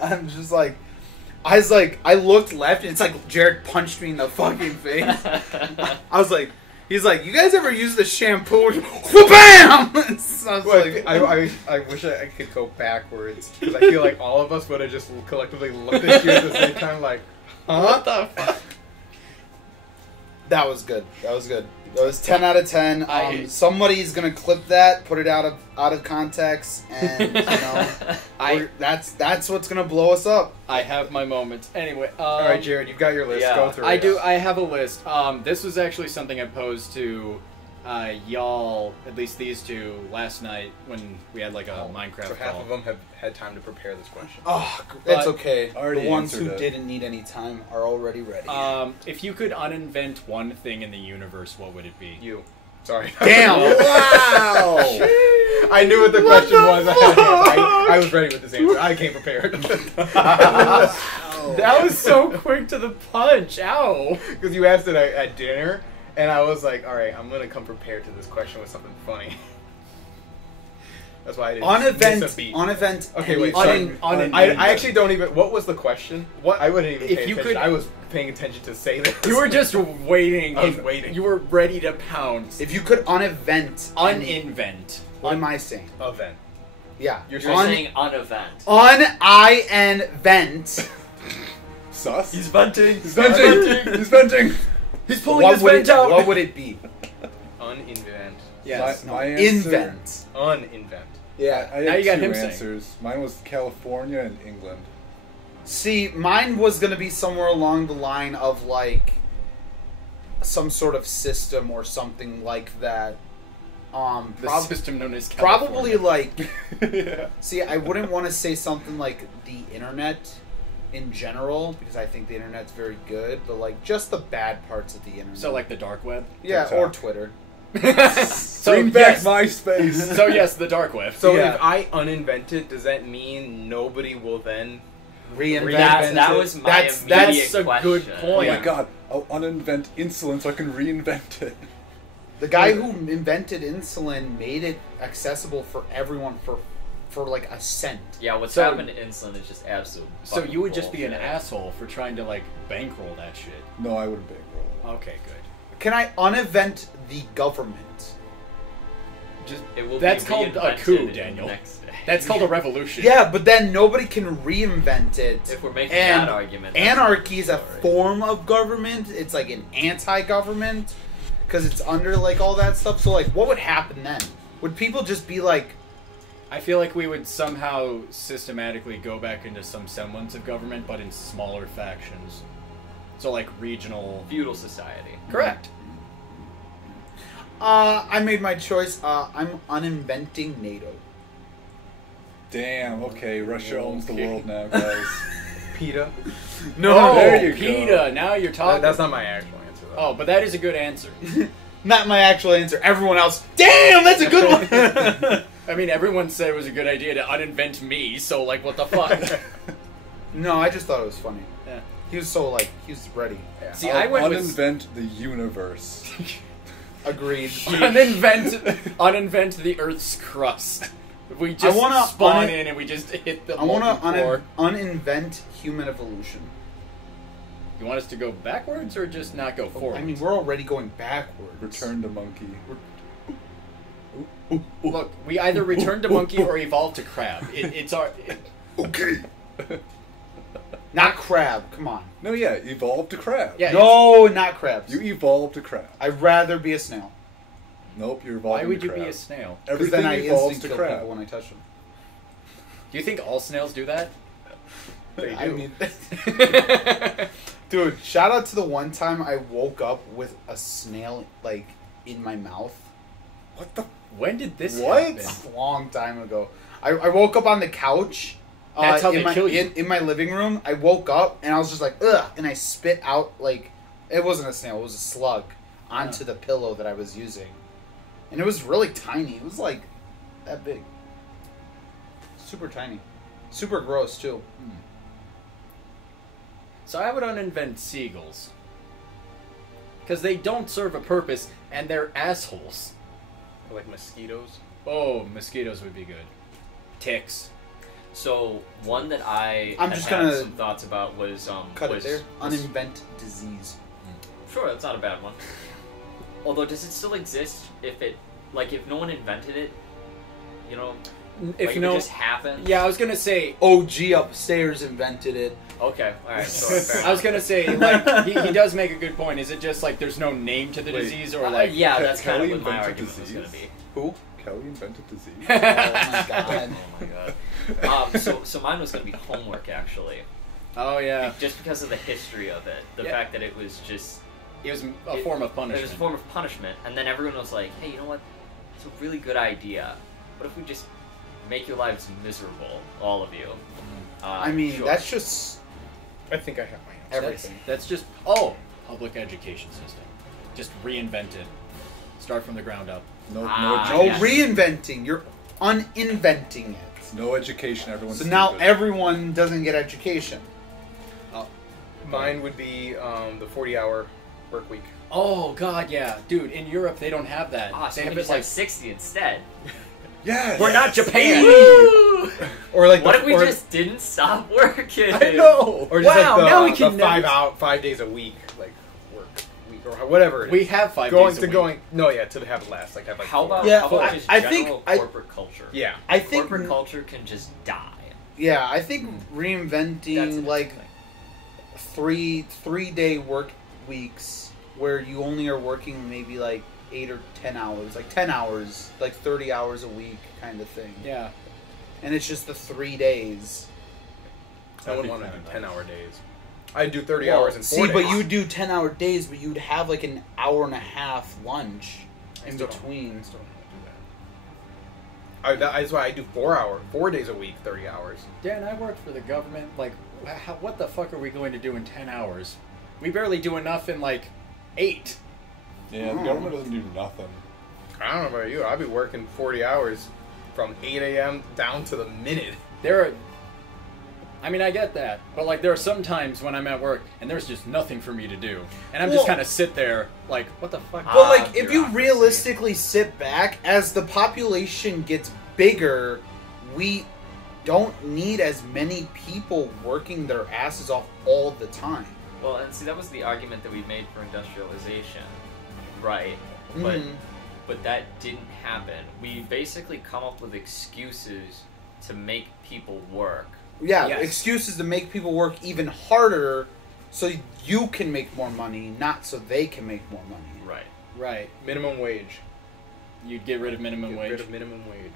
I'm just like, I looked left and it's like Jared punched me in the fucking face. I was like, he's like, you guys ever use the shampoo? Bam! So I was like, I wish I could go backwards, because I feel like all of us would have just collectively looked at you at the same time like, huh? What the fuck? that was good. That was 10 out of 10. I- Somebody's gonna clip that, put it out of context, and you know, that's what's gonna blow us up. I have my moments. Anyway. All right, Jared, you've got your list. yeah. Go through I it. do. I have a list. This was actually something I posed to y'all, at least these two, last night when we had like a Minecraft So half call. of them have had time to prepare this question. Oh, But- it's okay. Already The ones who answered it. didn't need any time are already ready. If you could uninvent one thing in the universe, what would it be? You. Sorry. Damn! Wow! I knew what the question was. I was ready with this answer. I came prepared. That was so quick to the punch. Ow! Because you asked it at dinner, and I was like, all right, I'm going to come prepared to this question with something funny. That's why I didn't miss a beat. On event. Okay, wait. Un- Sorry. un- I actually don't even. What was the question? What- I wouldn't even. if Pay you attention. could- I was paying attention to say this. You were just waiting. I was waiting. You were ready to pounce. If you could unevent. Uninvent. What am I saying? Event. Yeah. You're You're Un- saying unevent. Un-I-N-vent. Sus? He's venting. He's venting! He's venting! He's pulling What his would vent it? out. What would it be? Uninvent. Yes. My answer, Invent. Uninvent. Yeah. I Now had you got two him saying. answers. Mine was California and England. See, mine was gonna be somewhere along the line of like some sort of system or something like that. The system known as California. Probably like. Yeah. See, I wouldn't want to say something like the internet in general because I think the internet's very good, but like just the bad parts of the internet. So like the dark web. yeah, TikTok. or Twitter. So Bring back yes. MySpace! So yes, the dark web. So Yeah. if I uninvented, does that mean nobody will then? Reinvent. That was my That's immediate a question. good Oh point. my god, I'll uninvent insulin so I can reinvent it. The guy who invented insulin made it accessible for everyone for like a cent. Yeah, what's So- happened to insulin is just absolute. So fucking you would just be an bullshit. asshole for trying to like bankroll that shit. No, I wouldn't bankroll. Okay, good. Can I unevent the government? Just It will That's be called a reinvented coup, the Daniel. next day. That's called a revolution. Yeah, but then nobody can reinvent it. If we're making And that argument, that's Anarchy is a alright. form of government. It's like an anti-government because it's under like all that stuff. So like, what would happen then? Would people just be like, I feel like we would somehow systematically go back into some semblance of government, but in smaller factions. So like regional. feudal society. Correct. I made my choice. I'm uninventing NATO. Damn, okay, Russia owns the Okay. world now, guys. PETA. No, there you go. PETA. Now you're talking. That's not my actual answer though. Oh, but that is a good answer. not my actual answer. Everyone else, damn, that's a good one. I mean, everyone said it was a good idea to uninvent me, so like, what the fuck? No, I just thought it was funny. Yeah. He was so like, he was ready. Yeah. See, I'll I went with. uninvent the universe. Agreed. Uninvent the Earth's crust. We just spawn in and we just hit the. I want to uninvent human evolution. You want us to go backwards or just not go forward? I mean, we're already going backwards. Return to monkey. Look, we either return to monkey or evolve to crab. It's our. Okay. Not crab. Come on. No, yeah, evolve to crab. Yeah. No, not crabs. You evolve to crab. I'd rather be a snail. Nope, you're evolving. Why would to you crab. be a snail? Because Everything then I evolves instantly to kill crab. people when I touch them. Do you think all snails do that? They I do. mean, dude, shout out to the one time I woke up with a snail like in my mouth. What the? When did this What? happen? A long time ago. I woke up on the couch. That's how they my, kill you. In my living room, I woke up and I was just like, ugh, and I spit out like it wasn't a snail, it was a slug onto the pillow that I was using, and it was really tiny. It was like that big, super tiny, super gross too. So I would uninvent seagulls. Because they don't serve a purpose and they're assholes. Like mosquitoes. Oh, mosquitoes would be good. Ticks. So one that I I'm had just had gonna some thoughts about was Cut was, it there. was- Uninvent disease. Sure, that's not a bad one. Although, does it still exist if no one invented it? You know, If like you know, it just happened. yeah, I was gonna say. OG upstairs invented it. Okay. All right. So fair I was gonna say, like, he does make a good point. Is it just like there's no name to the Wait. disease, or like, yeah, Ke- that's kind of Kelly what my invented argument was disease? going to be. Who? Kelly invented disease. Oh my god. Oh my god. So mine was going to be homework actually, oh yeah, just because of the history of it, the Yeah. fact that it was just it was a form of it punishment. was a form of punishment, and then everyone was like, hey, you know what? It's a really good idea. What if we just make your lives miserable, all of you? I mean, sure. that's just I think I have my answer. everything. That's just public education system. Just reinvent it. Start from the ground up. No, Ah, No yes. reinventing. You're uninventing it. no education. Everyone's So now stupid. everyone doesn't get education. Mine would be the 40-hour work week. Oh god, yeah, dude. In Europe, they don't have that. So they we have just it like have 60 instead. Yes. we're not Japan. Or like What the, if we or, just didn't stop working? I know. or just Wow, like the, now we can the never- 5 days a week, like work week or whatever. It is. We have 5 going days to a week. going no yeah to have it last like have like How 4. about, Yeah, how about I- just I general think corporate culture? Yeah. I think Corporate culture can just die. Yeah, I think That's reinventing an like interesting 3-day work weeks where you only are working maybe like 8 or 10 hours, like 10 hours, like 30 hours a week kind of thing. Yeah. And it's just the 3 days. I wouldn't want to do 10-hour days. I'd do 30 Well, hours in 4 see, days. but you would do 10-hour days, but you'd have like an hour and a half lunch in still don't- between. I still don't want to do that. That's why I do 4 days a week, 30 hours. Dan, I worked for the government. Like, what the fuck are we going to do in 10 hours? We barely do enough in like 8. Yeah, the government doesn't do nothing. I don't know about you. I'd be working 40 hours from 8 a.m. down to the minute. I mean, I get that, but like, there are some times when I'm at work and there's just nothing for me to do, and I'm just Well- kind of sit there, like, what the fuck? But like, if you bureaucracy. realistically sit back, as the population gets bigger, we don't need as many people working their asses off all the time. Well, and see, that was the argument that we made for industrialization, right? But Mhm. but that didn't happen. We basically come up with excuses to make people work. Yeah, Yes. excuses to make people work even harder so you can make more money, not so they can make more money. Right. Right. Minimum wage. You'd get rid of minimum Get wage. rid of minimum wage.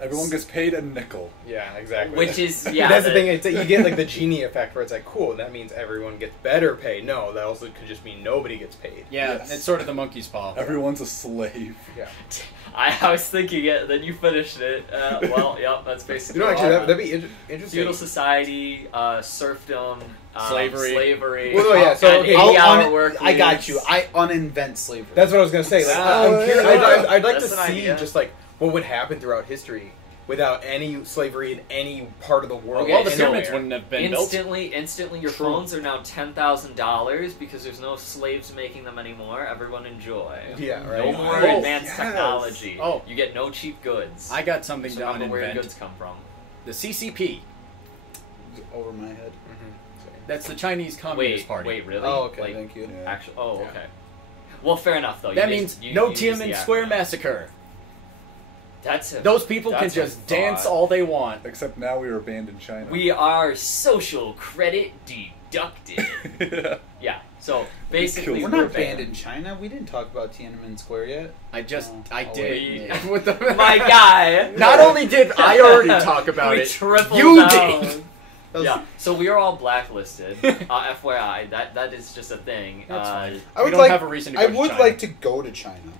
Everyone gets paid a nickel. Yeah, exactly. Which is, yeah. That's the thing. It's you get like the genie effect where it's like, cool, that means everyone gets better pay. No, that also could just mean nobody gets paid. Yeah, Yes. it's sort of the monkey's paw. Everyone's a slave. Yeah. I was thinking it, then you finished it. Well, yep, that's basically You know, actually, all. that'd be interesting. Feudal society, serfdom, Slavery. Well, yeah, so, and okay, 80-hour work I got weeks. you. I uninvent slavery. That's what I was gonna say. Like, Oh, I'm curious. yeah. I'd like That's to an see idea. just like what would happen throughout history without any slavery in any part of the world. Okay, Well, the so pyramids wouldn't have been built. Instantly, your True. phones are now $10,000 because there's no slaves making them anymore. Everyone enjoy. Yeah, No right. more Oh, advanced yes. technology. Oh. You get no cheap goods. I got something so to remember where your invent. goods come from. The CCP. Over my head. That's the Chinese Communist Wait, Party. wait, really? Oh, okay, Like, thank you. Yeah. actually, oh, Yeah. okay. Well, fair enough though. That You means just- you- no you use the Tiananmen Square acronym. massacre. That's a, Those people can that's a just dance thought. all they want. Except now we are banned in China. We are social credit deducted. Yeah. So basically, We're we're not banned in China. We didn't talk about Tiananmen Square yet. I Oh, did. wait. With the, My guy. Not only did I already talk about we it, tripled you down. did. That was- Yeah, so we are all blacklisted. FYI, that is just a thing. That's fine. I We would don't like. have a reason to go I to would China. like to go to China.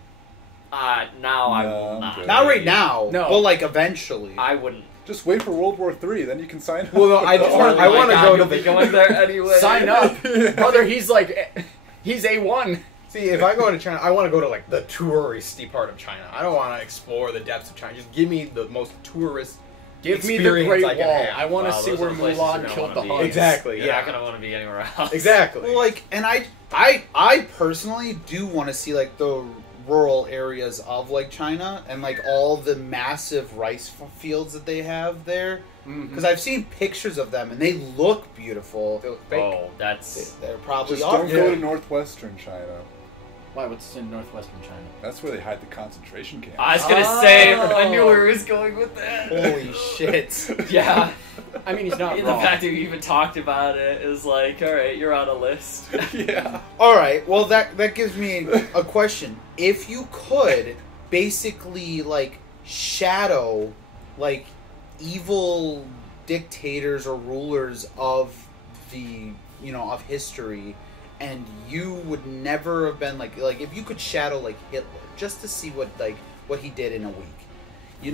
Now I No, will I'm not. good. Not right now. No. But like eventually. I wouldn't. Just wait for World War III, then you can sign up. Well, no, I just want. Oh I my want to God, go you'll to be the. going there anyway. Sign up, brother. He's like, he's A1. See, if I go to China, I want to go to like the touristy part of China. I don't want to explore the depths of China. Just give me the most tourist. Give me the experience Great I can Wall. have. I want to Wow, see those where are the places you're Mulan gonna killed the wanna be. Huns. Exactly. You're Yeah. not gonna want to be anywhere else. Exactly. Well, like, and I personally do want to see like the rural areas of like China and like all the massive rice fields that they have there. Because I've seen pictures of them and they look beautiful. They look fake. Oh, that's. They're probably Just are. don't go to northwestern China. Why? What's in northwestern China? That's where they hide the concentration camps. I was gonna say. I knew where he was going with that. Holy shit. Yeah. I mean, he's not The wrong. fact that we even talked about it is like, all right, you're on a list. Yeah. All right. Well, that gives me a question. If you could basically like shadow like evil dictators or rulers of the of history, and you would never have been like if you could shadow like Hitler just to see what he did in a week,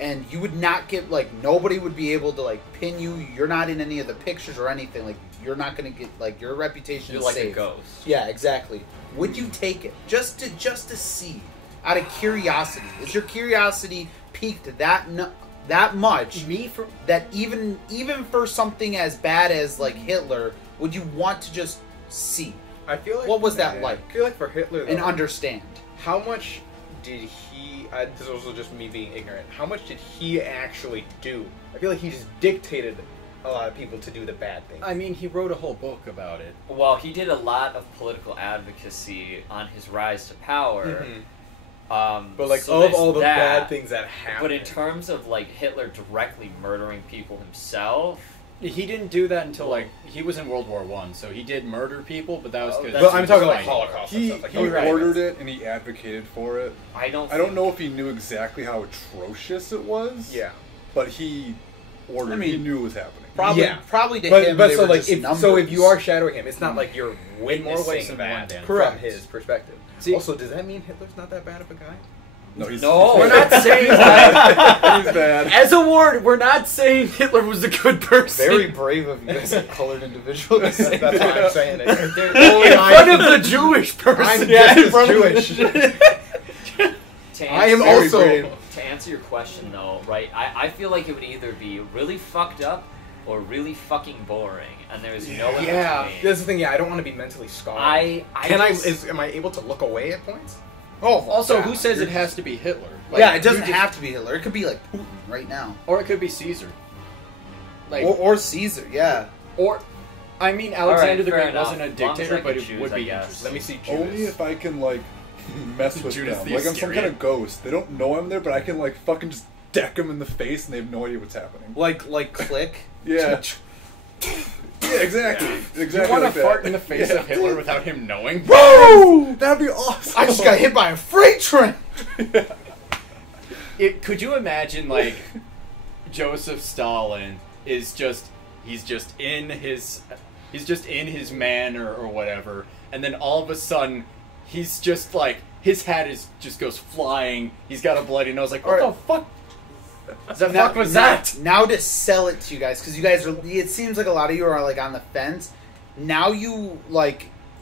and you would not get nobody would be able to pin you. You're not in any of the pictures or anything. You're not gonna get your reputation. You're is like safe. a ghost. Yeah, exactly. Would you take it just to see, out of curiosity? Is your curiosity piqued that much? Me for That even for something as bad as Hitler, would you want to just see? I feel like What was that like? I feel like for Hitler, And though, understand. how much did he? This is also just me being ignorant. How much did he actually do? I feel like he just dictated a lot of people to do the bad things. I mean, he wrote a whole book about it. Well, he did a lot of political advocacy on his rise to power. Mhm. But So of there's all the that. bad things that happened, But in terms of Hitler directly murdering people himself, He didn't do that until he was in World War I, so he did murder people, but that was Oh, because. that's- but I'm talking like fighting. Holocaust. He and stuff. he Right. ordered it and he advocated for it. I don't. I don't know if he knew exactly how atrocious it was. Yeah. But he ordered. I mean, he knew it was happening. Probably to But him. but they so were like just if numbers. you are shadowing him, it's not like you're more witnessing ways than one, that Dan. from Correct. his perspective. See- Also, does that mean Hitler's not that bad of a guy? No, he's No, We're not saying that. he's bad. As a ward, we're not saying Hitler was a good person. very brave of you as a colored individual to say That's that. why I'm saying it. in front of the Jewish person. I'm Yeah, in just front as of the Jewish. To I am answer- also. brave. To answer your question, though, right? I feel like it would either be really fucked up or really fucking boring, and there's no in Yeah, between. that's the thing. Yeah, I don't want to be mentally scarred. I Am I able to look away at points? Oh, Also, yeah. who says it has to be Hitler? Yeah, it doesn't you just- have to be Hitler. It could be Putin right now, Or it could be Caesar. or Caesar. Yeah. Or I mean, Alexander the fair Great enough. wasn't a As long as dictator, I but can it choose, would I be guess. interesting. Let me see Judas. Only if I can mess with Judas them. the Like I'm some kind Iscariot. of ghost. They don't know I'm there, but I can fucking just deck them in the face, and they have no idea what's happening. Like click. Yeah. Yeah, exactly. Exactly. You want like to that. fart in the face Yeah. of Hitler without him knowing? Whoa! That'd be awesome. I just got hit by a freight train. Could you imagine Joseph Stalin is he's just in his manor or whatever, and then all of a sudden he's just his hat just goes flying. He's got a bloody nose. What Alright. the fuck? The fuck was that? Now to sell it to you guys, because you guys are. It seems like a lot of you are on the fence. Now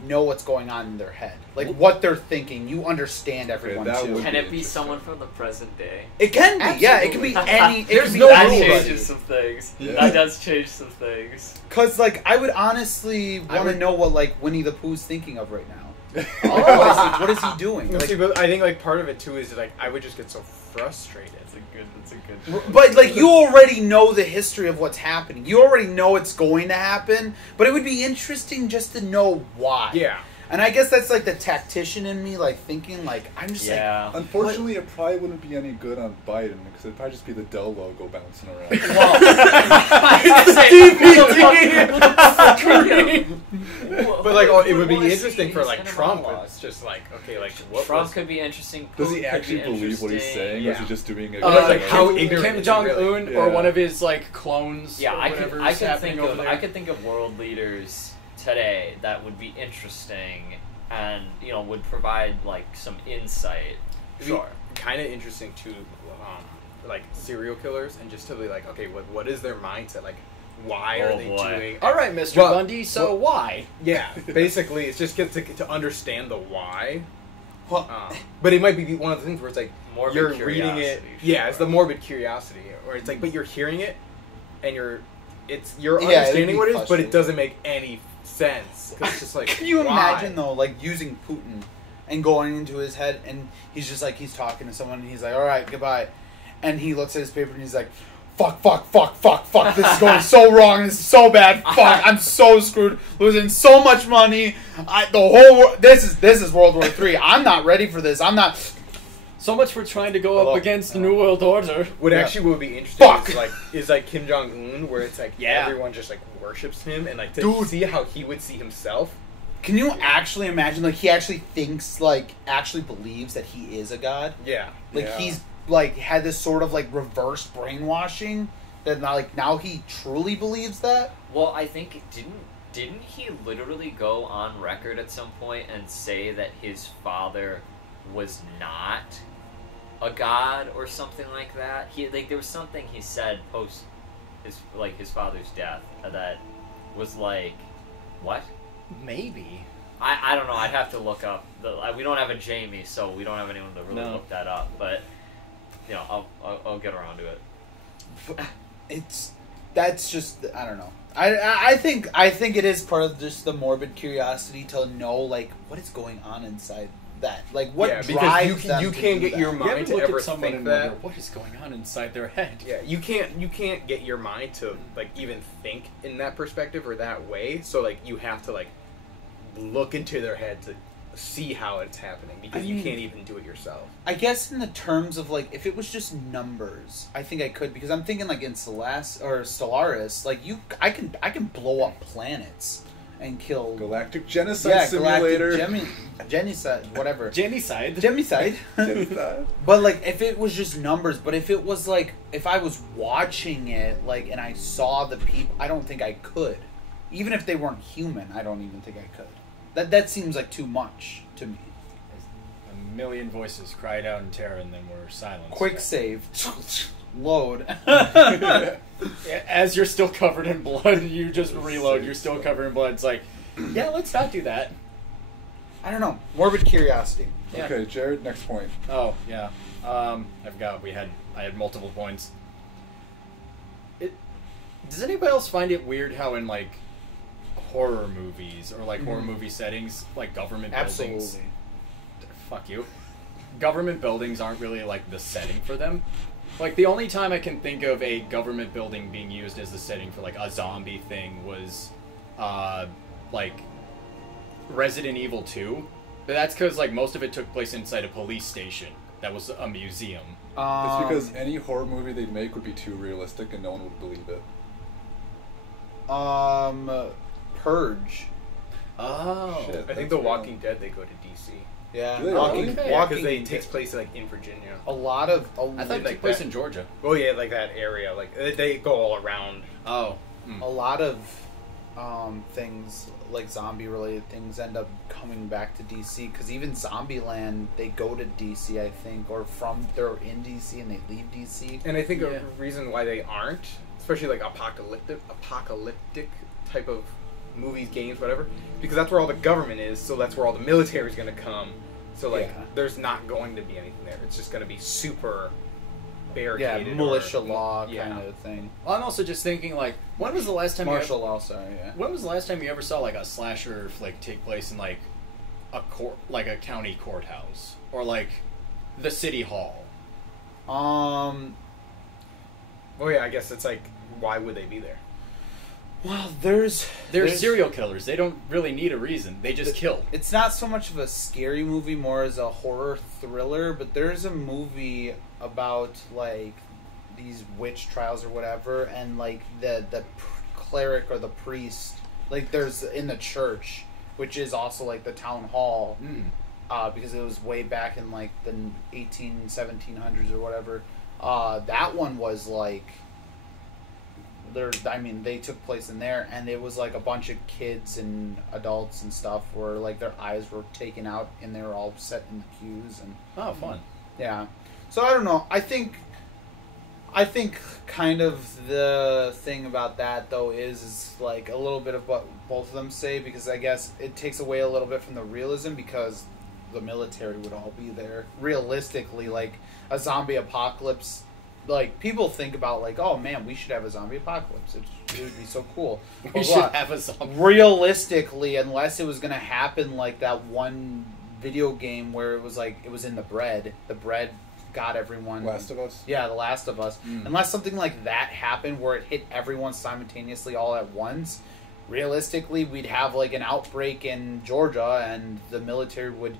know what's going on in their head, like what they're thinking. You understand everyone that too. would Can be it be someone from the present day? It can be, yeah. It can be any. It There's can be no That rules. changes some things. Yeah. That does change some things. Because like I would honestly want to know what like Winnie the Pooh's thinking of right now. Oh. What is he doing? Like, See, but I think like part of it too is like I would just get so frustrated. That's a good. but like you already know the history of what's happening. You already know it's going to happen. But it would be interesting just to know why. Yeah. And I guess that's like the tactician in me, like thinking like I'm just Yeah. Unfortunately, it probably wouldn't be any good on Biden because it'd probably just be the Dell logo bouncing around. But like, it would be interesting for like Trump. It's just like, okay, like what Trump was, could be interesting. Does Putin he could actually be believe what he's interesting. saying, or is he Yeah. just doing it? like, how Kim, ignorant Kim is he Jong Un really? or Yeah. one of his like clones. Yeah, or I could. whatever I is could happening think over of. there. I could think of world leaders today that would be interesting and would provide like some insight. Sure. Kind of interesting too, like serial killers, and just to be like, okay, what is their mindset? Like, why are Oh, they boy. doing? All right, Mr. Well, Bundy. So why? Yeah, basically, it's just get to understand the why. Well, But it might be one of the things where it's like Morbid you're reading it. curiosity, Yeah, it's the sure. morbid curiosity, or it's like, but you're hearing it, and you're Yeah, it'd understanding be what it is, but frustrating. it doesn't make any sense. 'Cause it's just like, Can you why? imagine though, like using Putin and going into his head, and he's just like he's talking to someone, and he's like, "All right, goodbye," and he looks at his paper and he's like, "Fuck, fuck, fuck, fuck, fuck! This is going so wrong. This is so bad. Fuck! I'm so screwed. Losing so much money. This is World War III. I'm not ready for this. I'm not." So much for trying to go up Oh, against the New World Order. What Yeah. actually would be interesting Fuck! is like Kim Jong Un, where it's like Yeah. everyone just like worships him, and like to Dude. see how he would see himself. Can you actually imagine? Like he actually thinks, like actually believes that he is a god. Yeah, Like Yeah. he's like had this sort of like reverse brainwashing that now he truly believes that. Well, I think didn't he literally go on record at some point and say that his father was not a god or something like that? He there was something he said post his father's death that was like, what? Maybe. I don't know. I'd have to look up. We don't have a Jamie, so we don't have anyone to really No. look that up. But I'll get around to it. That's just I don't know. I think it is part of just the morbid curiosity to know like what is going on inside that. Like what Yeah, because drives you them to can't do get your that. You mind ever to look ever at someone think and that. wonder what is going on inside their head? Yeah, you can't get your mind to like even think in that perspective or that way. So like you have to like look into their head to see how it's happening because you can't even do it yourself. I guess in the terms of like if it was just numbers, I think I could because I'm thinking like in Stellaris, like I can blow up planets and kill Galactic Genocide Simulator. genocide, whatever. Genocide. Gemicide. Genocide. But like if it was just numbers, but if it was like if I was watching it like and I saw the people, I don't think I could. Even if they weren't human, I don't even think I could. That seems like too much to me. A million voices cried out in terror and then were silenced. Quick save. Load. As you're still covered in blood, you just reload. You're still covered in blood. It's like, yeah, let's not do that. I don't know. Morbid curiosity. Yeah. Okay, Jared, next point. Oh yeah. I forgot I had multiple points. Does anybody else find it weird how in like horror movies or like horror movie settings, like government buildings? Absolutely. Fuck you. Government buildings aren't really like the setting for them. Like the only time I can think of a government building being used as the setting for like a zombie thing was like Resident Evil 2. But that's because like most of it took place inside a police station that was a museum. It's because any horror movie they'd make would be too realistic and no one would believe it. Purge. Oh. Shit. I think That's The real. Walking Dead they go to DC. Yeah. Do they Walking, really? Yeah, Walking because it takes place like in Virginia. a lot of I thought it like took place that. in Georgia. Oh yeah, like that area. Like they go all around. Oh. a lot of things like zombie related things end up coming back to DC because even Zombieland they go to DC I think or they're in DC and they leave DC. And I think Yeah. a reason why they aren't, especially like apocalyptic type of movies, games, whatever, because that's where all the government is. So that's where all the military is going to come. So like, Yeah. there's not going to be anything there. It's just going to be super Yeah, barricaded. militia law yeah. kind of thing. I'm also just thinking, like, when was the last time Martial law, sorry, yeah. when was the last time you ever saw like a slasher flick take place in like a court, like a county courthouse, or like the city hall? Oh yeah, I guess it's like, why would they be there? Well, They're there's serial killers. They don't really need a reason. They just kill. It's not so much of a scary movie, more as a horror thriller, but there's a movie about, like, these witch trials or whatever, and, like, the cleric or the priest, like, there's in the church, which is also, like, the town hall, because it was way back in, like, the 1700s or whatever. That one was, like... they took place in there, and it was like a bunch of kids and adults and stuff where like their eyes were taken out and they were all set in the pews and Oh, fun. yeah. So I don't know. I think kind of the thing about that though is like a little bit of what both of them say, because I guess it takes away a little bit from the realism because the military would all be there. Realistically, like a zombie apocalypse. Like, people think about, like, oh, man, we should have a zombie apocalypse. It would be so cool. We should have a zombie. Realistically, unless it was going to happen like that one video game where it was, like, it was in the bread. The bread got everyone. Last of Us? Yeah, The Last of Us. Unless something like that happened where it hit everyone simultaneously all at once, realistically, we'd have, like, an outbreak in Georgia and the military would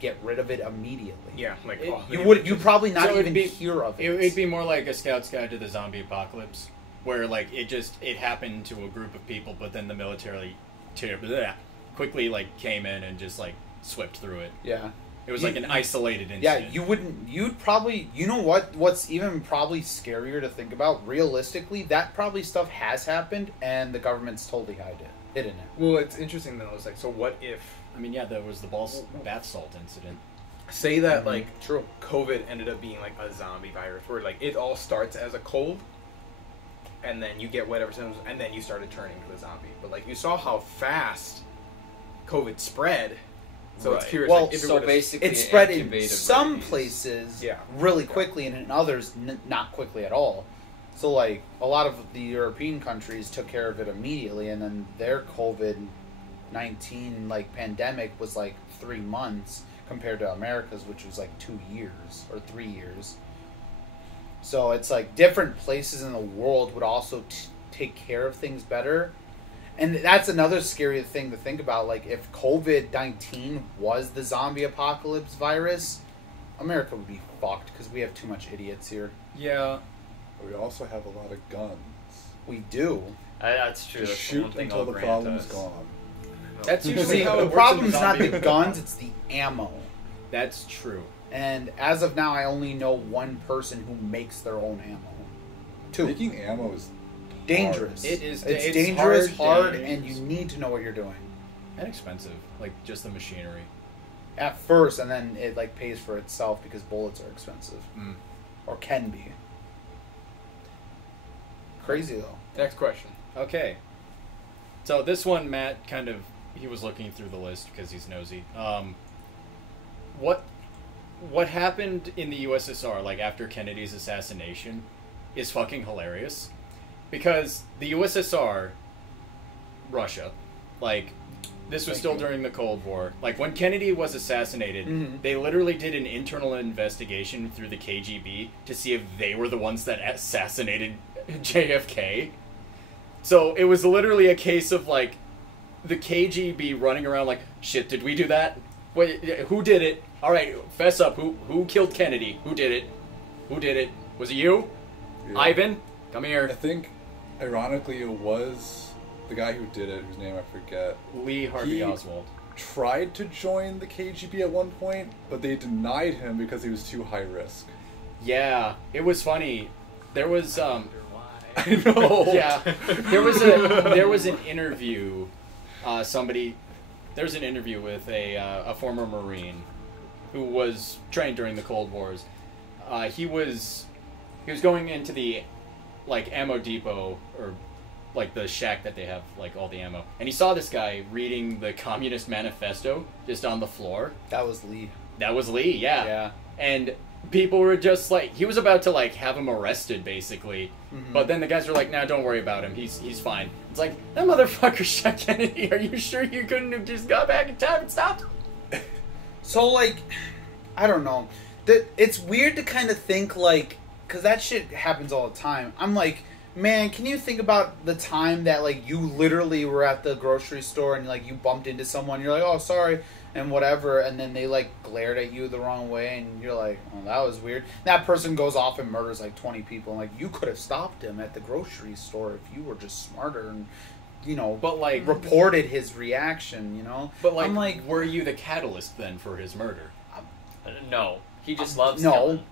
get rid of it immediately. Yeah, like You probably not even hear of it. It'd be more like a Scout's Guide to the Zombie Apocalypse, where like it happened to a group of people, but then the military quickly like came in and just like swept through it. Yeah. It was like an isolated incident. Yeah, you'd probably, you know what's even probably scarier to think about, realistically, that probably stuff has happened and the government's totally hidden it. Well, it's interesting though. It's like, so what if? I mean, yeah, there was the bath salt incident. Say that like True. COVID ended up being like a zombie virus, where like it all starts as a cold, and then you get whatever symptoms, and then you started turning into a zombie. But like you saw how fast COVID spread, so it's Right. curious. Well, like, if So would've- basically, It spread in incubated some rabies. places Yeah. really quickly and in others not quickly at all. So like a lot of the European countries took care of it immediately, and then their COVID-19 like pandemic was like 3 months compared to America's, which was like 2 years or 3 years. So it's like different places in the world would also take care of things better. And that's another scary thing to think about. Like, if COVID-19 was the zombie apocalypse virus, America would be fucked because we have too much idiots here. Yeah. But we also have a lot of guns. We do. That's true. Just That's the shoot one thing until I'll the grant problem's us. gone. That's usually See, how it the works problem's in not zombie- the guns, it's the ammo. That's true. And as of now, I only know one person who makes their own ammo. 2. Making ammo is Dangerous. It is- It's it's dangerous, hard, dangerous. and you need to know what you're doing. And expensive. Like, just the machinery. At first, and then it like pays for itself because bullets are expensive. Mm. Or can be. Crazy though. Next question. Okay. So this one, Matt he was looking through the list because he's nosy. What happened in the USSR, like after Kennedy's assassination, is fucking hilarious. Because the USSR, Russia, like, this was still during the Cold War. Like, when Kennedy was assassinated, they literally did an internal investigation through the KGB to see if they were the ones that assassinated JFK. So it was literally a case of, like, the KGB running around like, shit, did we do that? Wait, who did it? All right, fess up. Who killed Kennedy? Who did it? Who did it? Was it you? Yeah. Ivan? Come I here. think, ironically, it was the guy who did it, whose name I forget, Lee Harvey He- Oswald. tried to join the KGB at one point, but they denied him because he was too high risk. Yeah, it was funny. There was Why? I know. yeah, there was an interview. There's an interview with a former Marine who was trained during the Cold Wars. He was going into the like ammo depot or like the shack that they have like all the ammo, and he saw this guy reading the Communist Manifesto just on the floor. That was Lee. That was Lee, yeah. Yeah. And people were just like, he was about to like have him arrested basically, but then the guys were like, "Nah, don't worry about him. He's fine." It's like, that motherfucker shot Kennedy. Are you sure you couldn't have just got back in time and stopped? So, like, I don't know. It's weird to kind of think, like, because that shit happens all the time. I'm like, man, can you think about the time that, like, you literally were at the grocery store and, like, you bumped into someone, you're like, oh, sorry, and whatever, and then they, like, glared at you the wrong way, and you're like, oh, that was weird. That person goes off and murders, like, 20 people, and, like, you could have stopped him at the grocery store if you were just smarter and, you know, But like, reported his reaction, you know? but like, I'm like, were you the catalyst then for his murder? No, he just loves no. killing.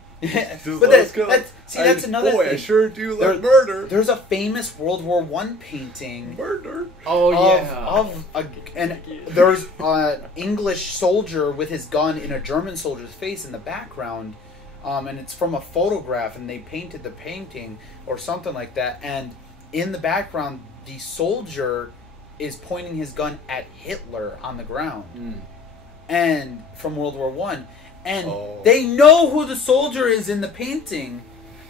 But that's another boy, thing. I sure do love murder. There's a famous World War One painting Murder. Oh and there's an English soldier with his gun in a German soldier's face in the background, and it's from a photograph, and they painted the painting or something like that, and in the background the soldier is pointing his gun at Hitler on the ground, and from World War One. And they know who the soldier is in the painting.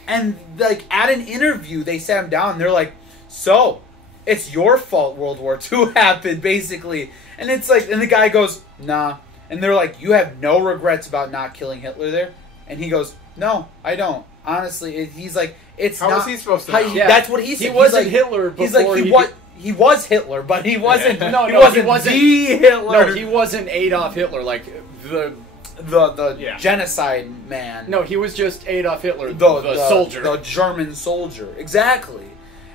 And, like, at an interview, they sat him down and they're like, so, it's your fault World War II happened, basically. And it's like, and the guy goes, nah. And they're like, you have no regrets about not killing Hitler there? And he goes, no, I don't. Honestly, he's like, it's How not... was he supposed to know? Yeah. That's what he said. He wasn't like, Hitler before he's like, he was Hitler, but he wasn't... No, he no, wasn't he wasn't the Hitler. No, he wasn't Adolf Hitler, like the genocide man. No, he was just Adolf Hitler, the soldier. The German soldier. Exactly.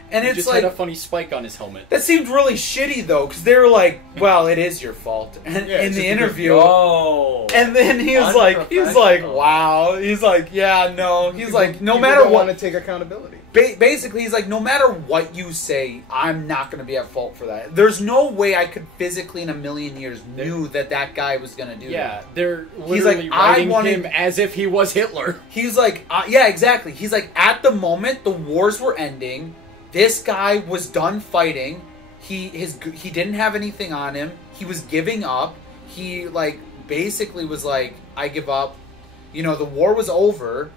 And He it's just like... had a funny spike on his helmet. That seemed really shitty, though, because they were like, well, it is your fault. And Yeah, in it's the just interview... Oh. And then he's like, wow. He's like, yeah, no. He's like, no matter don't what... want to take accountability. Basically, he's like, no matter what you say, I'm not going to be at fault for that. There's no way I could physically in a million years knew that guy was going to do that. Yeah, they're He's like, literally I writing wanted- him as if he was Hitler. He's like, yeah, exactly. He's like, at the moment the wars were ending, this guy was done fighting. He didn't have anything on him. He was giving up. He, like, basically was like, I give up. You know, the war was over.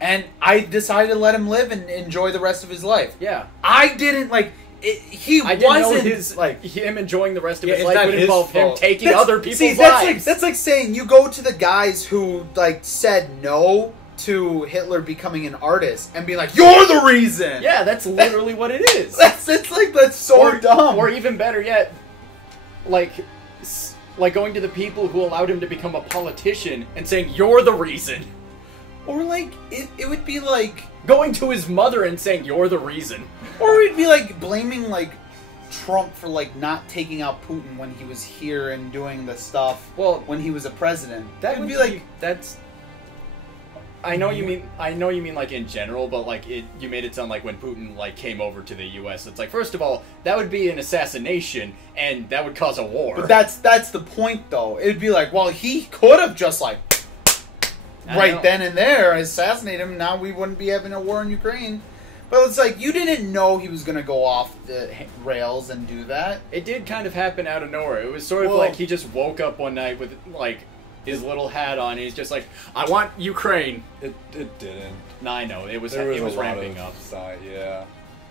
And I decided to let him live and enjoy the rest of his life. Yeah. I didn't, like... I didn't know his, like, him enjoying the rest of his it's life not would his involve him fault. taking other people's that's lives. that's like saying you go to the guys who, like, said no to Hitler becoming an artist and be like, you're the reason! Yeah, that's literally what it is. That's so dumb. Or even better yet, like going to the people who allowed him to become a politician and saying, you're the reason. Or, like, it would be like... Going to his mother and saying, you're the reason. Or it'd be like blaming, like, Trump for, like, not taking out Putin when he was here and doing the stuff when he was a president. That would would be like... That's... I know you mean like in general, but like you made it sound like when Putin like came over to the U.S. It's like, first of all, that would be an assassination and that would cause a war. But that's the point, though. It'd be like, well, he could have just like right then and there assassinate him. Now we wouldn't be having a war in Ukraine. But it's like, you didn't know he was gonna go off the rails and do that. It did kind of happen out of nowhere. It was sort of like he just woke up one night with like his little hat on. He's just like, I want Ukraine. It didn't. No, I know it was There was, it was a lot ramping of up. side, yeah.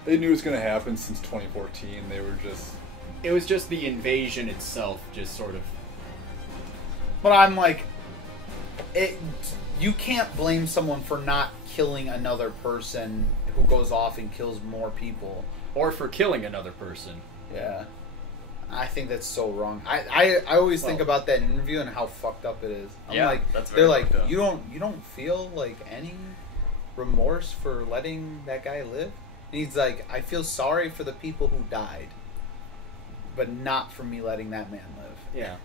They knew it was going to happen since 2014. They were just... It was just the invasion itself, just sort of. But I'm like, you can't blame someone for not killing another person who goes off and kills more people. Or for killing another person. Yeah. I think that's so wrong. I always think about that interview and how fucked up it is. I'm Yeah, like, that's very they're like, fucked up. you don't feel like any remorse for letting that guy live? And he's like, I feel sorry for the people who died, but not for me letting that man live. Yeah.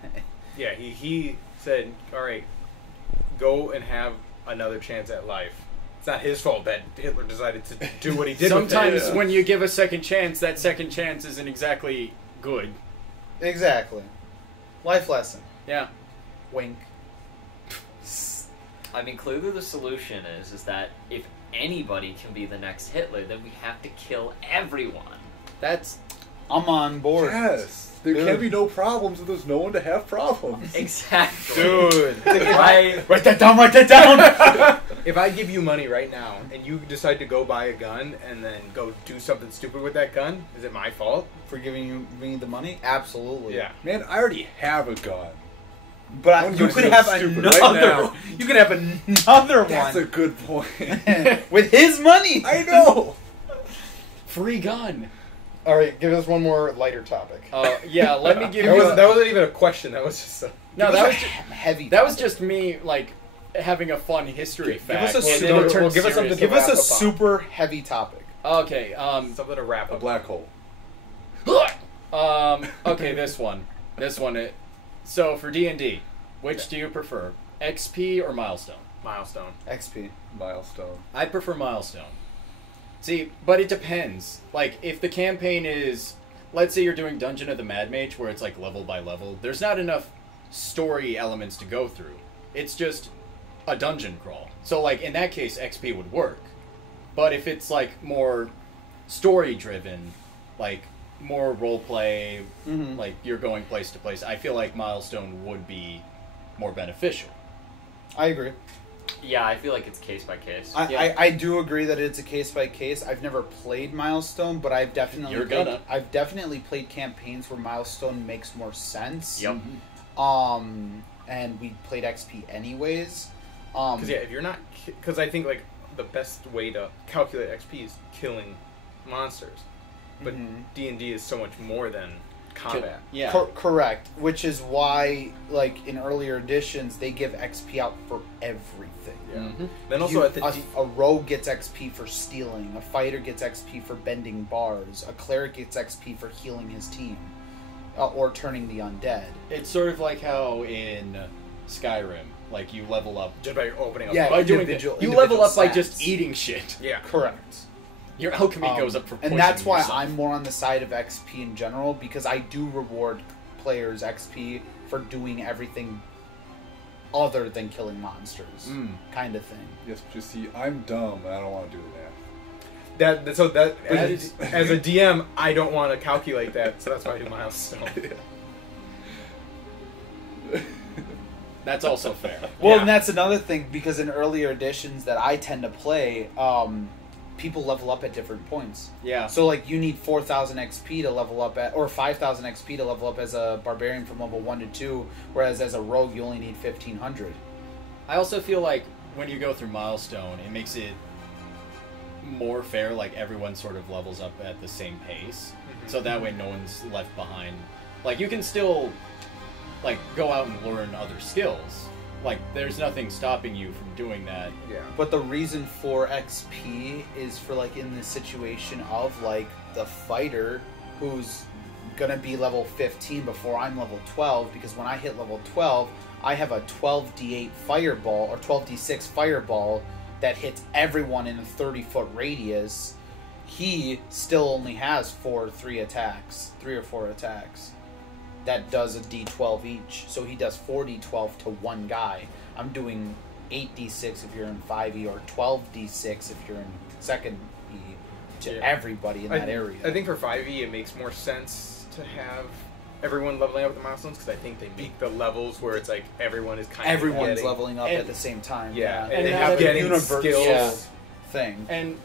Yeah, he said, all right, go and have another chance at life. It's not his fault that Hitler decided to do what he did. Sometimes with it. when you give a second chance, that second chance isn't exactly good. Exactly. Life lesson. Yeah. Wink. I mean, clearly the solution is that if anybody can be the next Hitler, then we have to kill everyone. I'm on board. Yes. There Dude. can be no problems if there's no one to have problems. Exactly. Dude. Write that down. Write that down. If I give you money right now and you decide to go buy a gun and then go do something stupid with that gun, is it my fault? For giving me the money? Absolutely. Yeah. Man, I already have a gun. But I'm you gonna could feel have stupid another. right now. You could have another That's a one good point. with his money. I know. Free gun. All right, give us one more lighter topic. Yeah, let me give That you. wasn't even a question. That was just a... No, that was heavy. that was topic. just me like having a fun history Give fact. us a and super- then it well, turned give us something serious. Give us a wrap up on. super heavy topic. Okay. something to wrap A up. black hole. Okay, this one. So for D&D, which do you prefer? XP or milestone? Milestone. XP. Milestone. I prefer milestone. See, but it depends. Like, if the campaign is, let's say you're doing Dungeon of the Mad Mage, where it's like level by level, there's not enough story elements to go through. It's just a dungeon crawl. So, like, in that case, XP would work. But if it's, like, more story-driven, like, more roleplay, like, you're going place to place, I feel like milestone would be more beneficial. I agree. Yeah, I feel like it's case by case. I do agree that it's a case by case. I've never played Milestone, but I've definitely You're gonna. I've definitely played campaigns where Milestone makes more sense. Yep. And we played XP anyways. Because if you're not, because I think like the best way to calculate XP is killing monsters, but D&D is so much more than combat. Yeah. Correct. Which is why, like in earlier editions, they give XP out for everything. Yeah. Then also at the a rogue gets XP for stealing. A fighter gets XP for bending bars. A cleric gets XP for healing his team, or turning the undead. It's sort of like how in Skyrim, like you level up just by opening up. Yeah, by doing individual- you level up by stats. just eating shit. Yeah. Correct. Your alchemy goes up for pushing and that's why yourself. I'm more on the side of XP in general, because I do reward players XP for doing everything other than killing monsters, kind of thing. Yes, but you see, I'm dumb and I don't want to do That That as, is- as a DM, I don't want to calculate that, so that's why I do milestone. that. That's also fair. Well, Yeah. and that's another thing, because in earlier editions that I tend to play, people level up at different points. Yeah. So, like, you need 4,000 XP to level up at, or 5,000 XP to level up as a barbarian from level 1 to 2, whereas as a rogue, you only need 1,500. I also feel like when you go through milestone, it makes it more fair, like everyone sort of levels up at the same pace. So that way no one's left behind. Like, you can still, like, go out and learn other skills. Like, there's nothing stopping you from doing that. Yeah. But the reason for XP is for, like, in the situation of, like, the fighter who's gonna be level 15 before I'm level 12, because when I hit level 12, I have a 12d8 fireball, or 12d6 fireball, that hits everyone in a 30-foot radius. He still only has 3 or 4 attacks. That does a d12 each. So he does 4d12 to one guy. I'm doing 8d6 if you're in 5e, or 12d6 if you're in 2nd E, to everybody in that area. I think for 5e, it makes more sense to have everyone leveling up the milestones, because I think they make the levels where it's like everyone is kind of Everyone's getting, leveling up and- at the same time. Yeah, And and they now have that getting universal skills. thing. And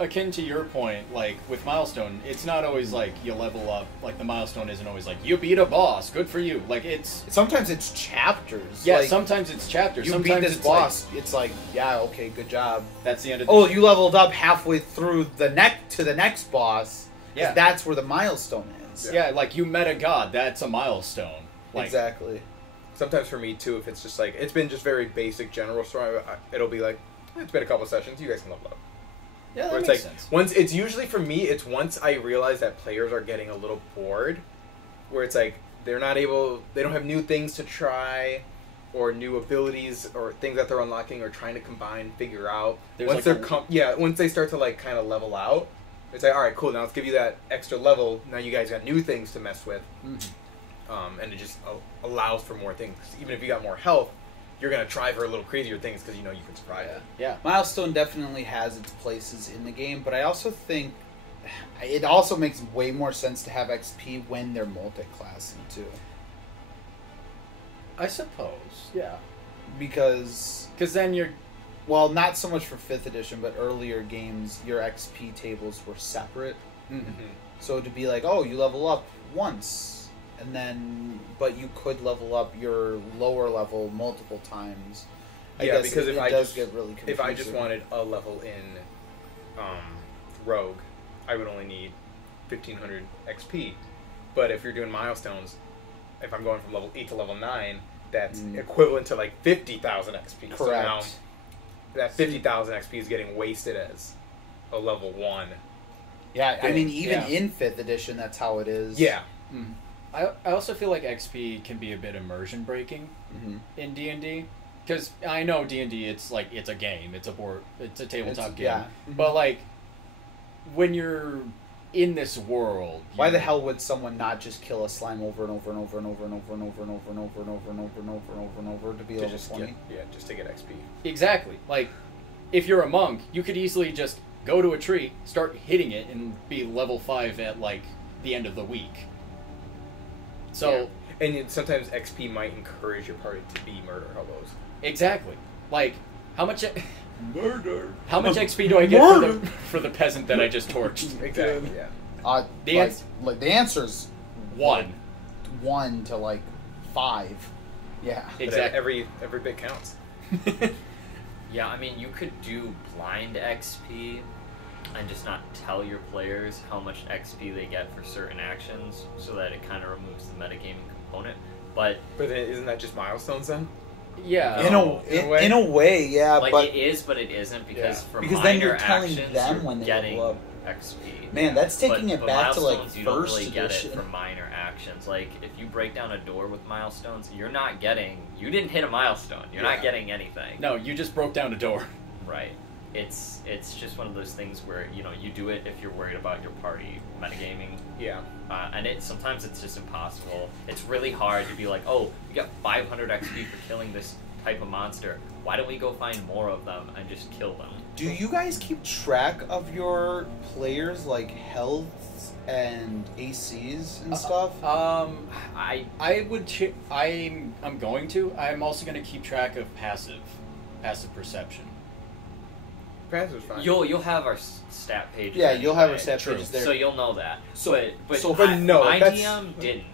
akin to your point, like, with milestone, it's not always like you level up. Like, the milestone isn't always like, you beat a boss, good for you. Like, it's... Sometimes it's chapters. Yeah, like, sometimes it's chapters. you Sometimes beat this it's boss. It's like, yeah, okay, good job. Like, that's the end of the... Oh, you leveled up halfway through the next boss. 'Cause Yeah. that's where the milestone is. Yeah, like, you met a god, that's a milestone. Like, Exactly. Sometimes for me too, if it's just like it's been just very basic general story, it'll be like it's been a couple sessions, you guys can level up. Yeah, that Where it's makes like sense. once it's usually for me, it's once I realize that players are getting a little bored, where it's like they don't have new things to try, or new abilities or things that they're unlocking or trying to combine, figure out. There's Once like once they start to like kind of level out, it's like, all right, cool. Now let's give you that extra level. Now you guys got new things to mess with, and it just allows for more things. Even if you got more health, you're gonna try for a little crazier things because you know you can survive it. Yeah. Milestone definitely has its places in the game, but I also think it also makes way more sense to have XP when they're multi-classing too. I suppose, yeah. Because then you're... Well, not so much for 5th edition, but earlier games, your XP tables were separate. Mm-hmm. So to be like, oh, you level up once, and then, but you could level up your lower level multiple times. I guess because it does get really confusing. If I just wanted a level in Rogue, I would only need 1500 XP. But if you're doing milestones, if I'm going from level 8 to level 9, that's equivalent to like 50,000 XP. Correct. So now that 50,000 XP is getting wasted as a level 1. Yeah, I mean, even in 5th edition, that's how it is. Yeah. Mm. I also feel like XP can be a bit immersion breaking in D&D. Because I know D&D, it's like, it's a game, it's a tabletop game. Yeah. But like, when you're in this world, why the hell would someone not just kill a slime over and over and over and over and over and over and over and over and over and over and over and over and over to be level 20? Just to get XP. Exactly. Like, if you're a monk, you could easily just go to a tree, start hitting it, and be level 5 at like the end of the week. So, and sometimes XP might encourage your party to be murder hobos. Exactly. Like, how much murder? How much XP do I get for the peasant that I just torched? Exactly. Yeah. The answer's 1. 1 to like 5. Yeah. Exactly. Every bit counts. Yeah, I mean, you could do blind XP and just not tell your players how much XP they get for certain actions, so that it kind of removes the metagaming component. But then isn't that just milestones then? Yeah. In a way, yeah. Like, but it is, but it isn't, because for because minor then you're telling actions, them you're when they getting level up. XP. Man, that's taking it but back to like milestones, you first don't really get edition. it for minor actions. Like, if you break down a door with milestones, you're not getting. You didn't hit a milestone. You're not getting anything. No, you just broke down a door. Right. It's just one of those things where, you know, you do it if you're worried about your party metagaming. Yeah. And sometimes it's just impossible. It's really hard to be like, oh, we got 500 XP for killing this type of monster. Why don't we go find more of them and just kill them? Do you guys keep track of your players' like health and ACs and stuff? I would. I'm going to. I'm also going to keep track of passive perception. Passive's fine. You'll have our stat pages. Yeah, you'll have our anyway. stat pages there. So you'll know that. So- but no, my that's- DM didn't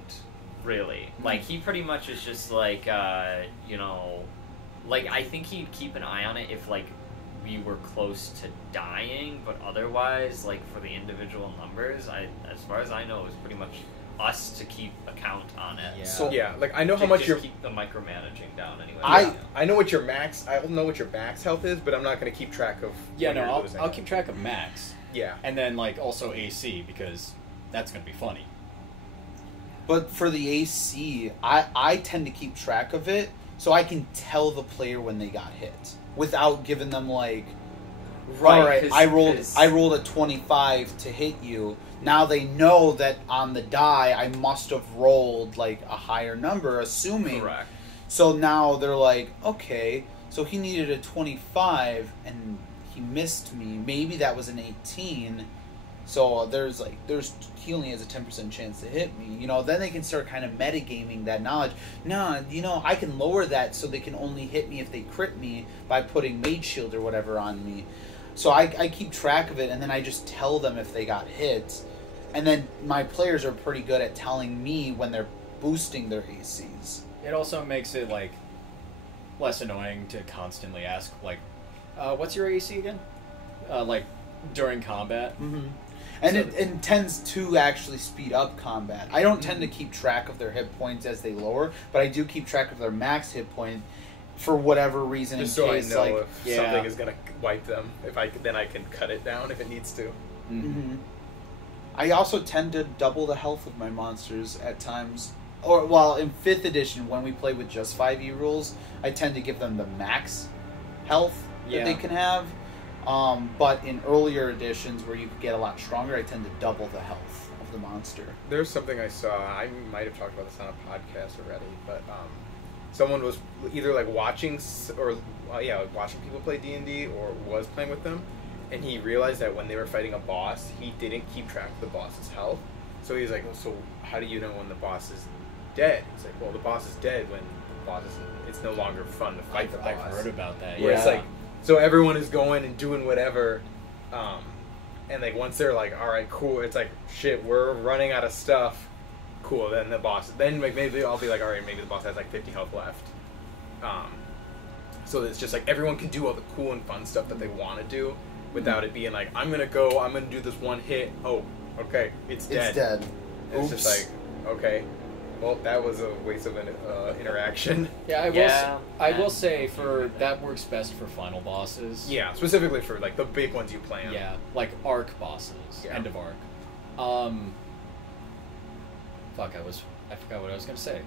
really. Like, he pretty much is just like, you know, like, I think he'd keep an eye on it if, like, we were close to dying, but otherwise, like, for the individual numbers, as far as I know, it was pretty much us to keep account on it. Yeah. So like, I know how much just keep the micromanaging down anyway. I know what your max. I don't know what your max health is, but I'm not going to keep track of. Yeah, when no, you're losing I'll it. keep track of max. Yeah. And then, like, also AC, because that's going to be funny. But for the AC, I tend to keep track of it so I can tell the player when they got hit without giving them like, Right, all right, 'cause- I rolled a 25 to hit you. Now they know that on the die I must have rolled like a higher number, assuming. Correct. So now they're like, okay, so he needed a 25 and he missed me. Maybe that was an 18. So he only has a 10% chance to hit me. You know, then they can start kind of metagaming that knowledge. No, you know, I can lower that so they can only hit me if they crit me by putting Mage Shield or whatever on me. So I keep track of it, and then I just tell them if they got hit. And then my players are pretty good at telling me when they're boosting their ACs. It also makes it, like, less annoying to constantly ask, like, what's your AC again? Like, during combat. Mm-hmm. And it tends to actually speed up combat. I don't tend to keep track of their hit points as they lower, but I do keep track of their max hit point for whatever reason. Just in so case, I know like, if something is going to wipe them. Then I can cut it down if it needs to. Mm-hmm. I also tend to double the health of my monsters at times. Or, well, in 5th edition, when we play with just 5e rules, I tend to give them the max health that they can have. But in earlier editions where you could get a lot stronger, I tend to double the health of the monster. There's something I saw. I might have talked about this on a podcast already, but someone was either like watching watching people play D&D or was playing with them, and he realized that when they were fighting a boss, he didn't keep track of the boss's health. So he's like, well, so how do you know when the boss is dead? He's like, well, the boss is dead when the boss is. It's no longer fun to fight the boss. I've heard about that. Where Yeah. it's like, so everyone is going and doing whatever, and like once they're like, all right, cool. It's like, shit, we're running out of stuff. Cool. Then the boss. Then like maybe I'll be like, all right, maybe the boss has like 50 health left. So it's just like everyone can do all the cool and fun stuff that they want to do without it being like, I'm gonna do this one hit. Oh, okay, it's dead. It's dead. And it's just like, okay, well, that was a waste of an interaction. Yeah, I will say for that works best for final bosses. Yeah, specifically for like the big ones you plan. Yeah, like arc bosses, end of arc. Fuck, I forgot what I was gonna say.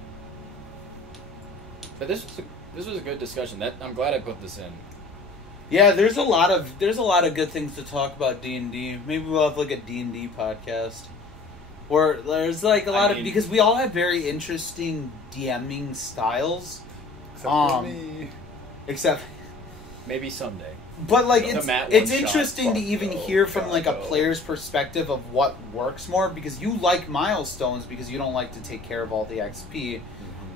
But this was a good discussion. I'm glad I put this in. Yeah, there's a lot of good things to talk about D&D. Maybe we'll have like a D&D podcast. Where there's like a lot of, because we all have very interesting DMing styles. Except for me. Except maybe someday. But like Matt it's one-shot. interesting to even hear from like a player's perspective of what works more, because you like milestones because you don't like to take care of all the XP.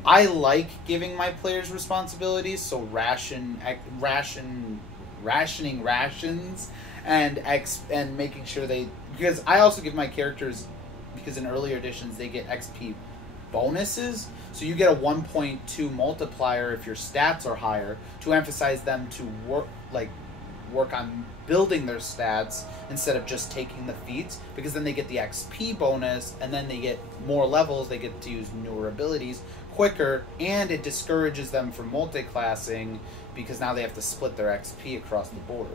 I like giving my players responsibilities, so rationing rations and making sure because I also give my characters, because in earlier editions they get XP bonuses, so you get a 1.2 multiplier if your stats are higher, to emphasize them to work on building their stats instead of just taking the feats, because then they get the XP bonus and then they get more levels, they get to use newer abilities quicker, and it discourages them from multi-classing because now they have to split their XP across the board.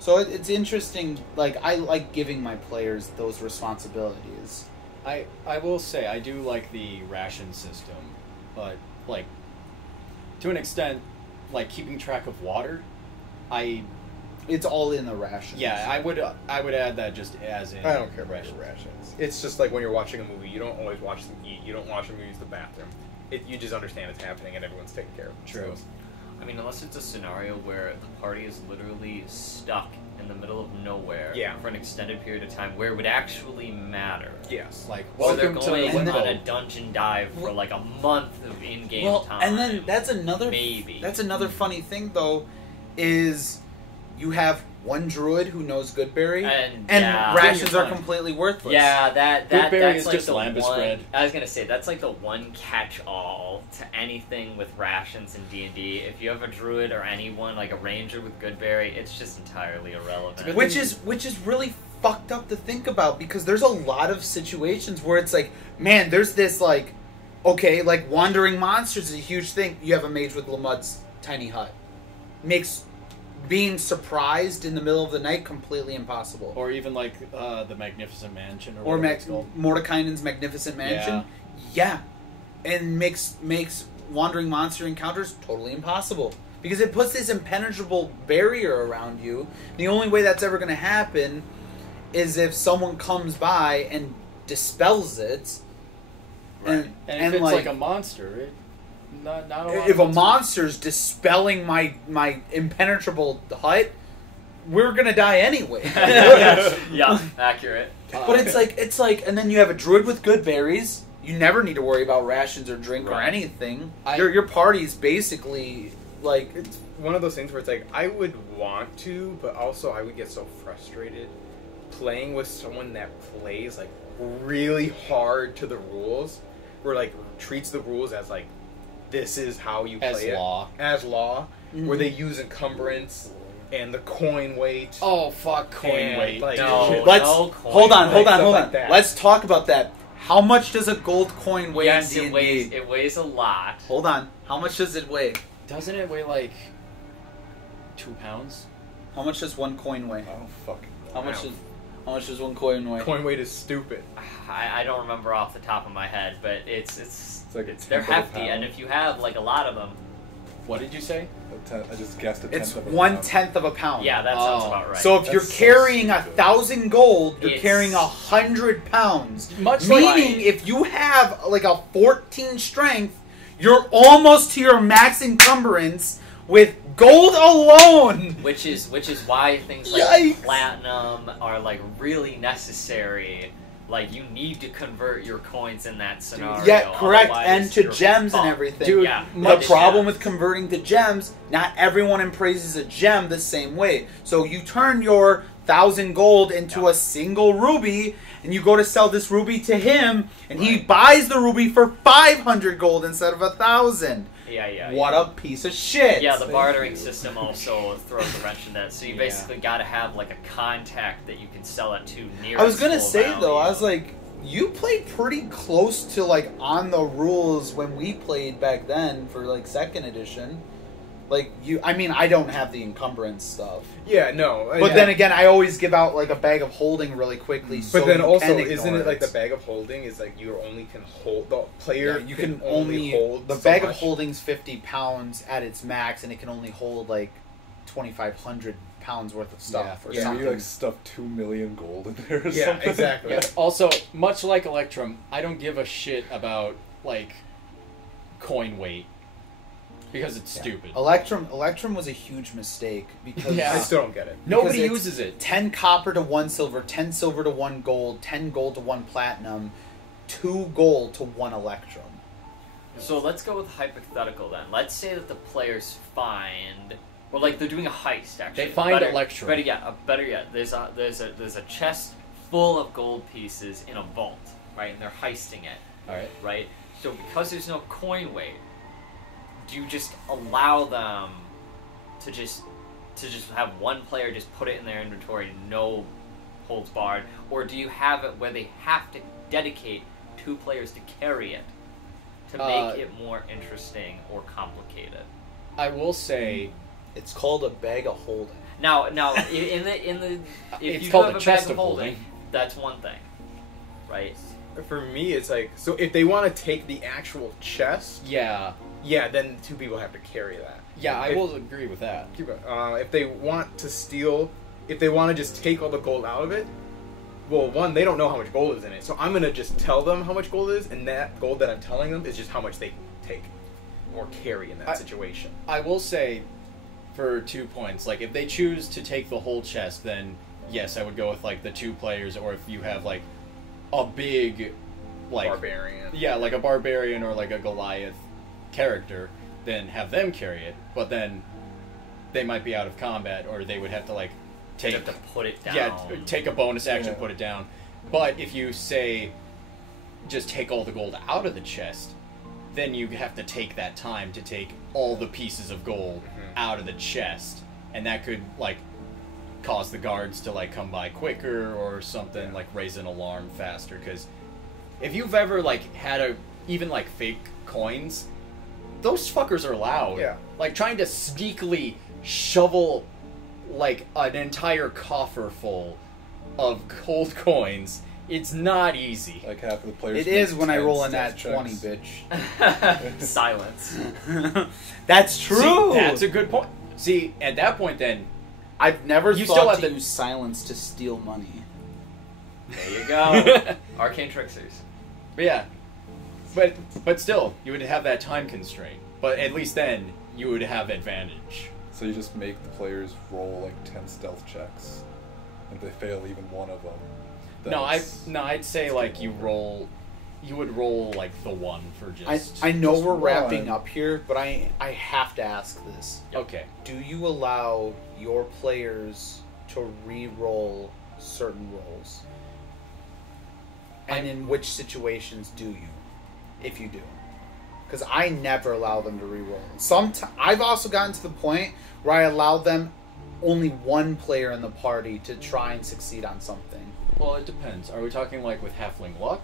So it's interesting. Like, I like giving my players those responsibilities. I will say I do like the ration system, but like to an extent, like keeping track of water, it's all in the rations. Yeah, I would add that just as in. I don't care about your rations. It's just like when you're watching a movie, you don't always watch them eat. You don't watch them use the bathroom. You just understand it's happening and everyone's taken care of. True. So. I mean, unless it's a scenario where the party is literally stuck in the middle of nowhere for an extended period of time where it would actually matter. Yes. Like, or they're welcome going to on Limbo. a dungeon dive for like a month of in-game time. And then that's another funny thing though, is you have one druid who knows Goodberry, and rations are completely worthless. Yeah, that's is like just the lambus one. bread. I was gonna say that's like the one catch-all to anything with rations in D&D. If you have a druid or anyone like a ranger with Goodberry, it's just entirely irrelevant. Which is really fucked up to think about, because there's a lot of situations where it's like, man, there's this like, okay, like wandering monsters is a huge thing. You have a mage with Lamud's tiny hut, makes being surprised in the middle of the night completely impossible. Or even like the Magnificent Mansion, or whatever it's called. Mordekainen's Magnificent Mansion. Yeah. And makes wandering monster encounters totally impossible, because it puts this impenetrable barrier around you. The only way that's ever going to happen is if someone comes by and dispels it. Right. And if it's like a monster, not a lot if of a monster's dispelling my impenetrable hut, we're gonna die anyway. Yeah, accurate. But it's like, and then you have a druid with good berries. You never need to worry about rations or drink or anything. Your party's basically like, it's one of those things where it's like, I would want to, but also I would get so frustrated playing with someone that plays like really hard to the rules, or like treats the rules as like, this is how you play as law, where they use encumbrance and the coin weight. Oh fuck, coin weight! Like, hold on. Like Let's talk about that. How much does a gold coin weigh? Yes, in D&D? it weighs a lot. Hold on. How much does it weigh? Doesn't it weigh like 2 pounds? How much does one coin weigh? I don't fucking know. How much does one coin weigh? Coin weight is stupid. I don't remember off the top of my head, but they're like hefty, and if you have like a lot of them. What did you say? I just guessed a tenth It's of a 1/10 of a pound. Yeah, that sounds about right. So if you're carrying 1,000 gold, you're carrying 100 pounds. Meaning, if you have like a 14 strength, you're almost to your max encumbrance with Gold alone! Which is why things like Yikes. platinum are like really necessary. Like, you need to convert your coins in that scenario. Yeah, correct. otherwise And to you're gems fucked. and everything. Dude, Yeah, The to problem gems. with converting to gems, not everyone embraces a gem the same way. So you turn your 1,000 gold into a single ruby, and you go to sell this ruby to him, and he buys the ruby for 500 gold instead of 1,000. Yeah. What a piece of shit. Yeah, the bartering system also throws a wrench in that. So you Yeah. basically got to have like a contact that you can sell it to near. I was gonna its full say though, I value. was like, you played pretty close to like on the rules when we played back then for like 2nd edition. Like I mean, I don't have the encumbrance stuff, Yeah, no. but then again, I always give out like a bag of holding really quickly. But So then you also, can isn't ignore it like the bag of holding is like you only can hold the player? Yeah, you can only hold the so bag of much. holding's 50 pounds at its max, and it can only hold like 2,500 pounds worth of stuff or Yeah. something. You like stuff 2 million gold in there or Yeah, something. exactly. Yeah, also, much like Electrum, I don't give a shit about, like, coin weight. Because it's stupid. Electrum was a huge mistake because Yeah. I still don't get it. Nobody because uses it. 10 copper to 1 silver, 10 silver to 1 gold, 10 gold to 1 platinum, 2 gold to 1 electrum. So let's go with hypothetical then. Let's say that the players find, well, like they're doing a heist. Actually, They find Electrum. Better yet, there's a chest full of gold pieces in a vault, right? And they're heisting it, Alright. right? So because there's no coin weight, do you just allow them to just have one player just put it in their inventory, no holds barred, or do you have it where they have to dedicate 2 players to carry it to make it more interesting or complicated? I will say, It's called a bag of holding. Now, in the if It's you called have a a chest bag of of holding, holding. that's one thing, right? For me, it's like, so if they want to take the actual chest, yeah, then 2 people have to carry that. I If- will agree with that. Keep it. If they want to steal, if they want to just take all the gold out of it, well, one, they don't know how much gold is in it, so I'm gonna just tell them how much gold is, and that gold that I'm telling them is just how much they can take or carry in that situation. I will say, for 2 points, like, if they choose to take the whole chest, then yes, I would go with, like, the 2 players, or if you have, like, a big, like... Barbarian. Yeah, like a barbarian or, like, a Goliath character, then have them carry it, but then they might be out of combat, or they would have to, like, You take... have to put it down. Yeah, take a bonus action, Yeah. put it down. But if you say, just take all the gold out of the chest, then you have to take that time to take all the pieces of gold out of the chest, and that could like cause the guards to like come by quicker or something, like raise an alarm faster. Because if you've ever like had even like fake coins, those fuckers are loud. Yeah. Like trying to sneakily shovel like an entire coffer full of gold coins, it's not easy. Like half of the players. It is make when I 10 roll a stealth nat 20, checks. bitch. Silence. That's true. See, that's a good point. See, at that point then, I've never You still thought have to the- use silence to steal money. There you go. Arcane tricksters. but yeah. But still, you would have that time constraint. But at least then, you would have advantage. So you just make the players roll like 10 stealth checks, and if they fail even one of them. I'd say like you would roll like the 1 for just... I know just we're wrapping one. up here, but I have to ask this. Okay. Do you allow your players to re-roll certain rolls? And in which situations do you, if you do? Because I never allow them to re-roll. I've also gotten to the point where I allow them only 1 player in the party to try and succeed on something. Well, it depends. Are we talking like with halfling luck?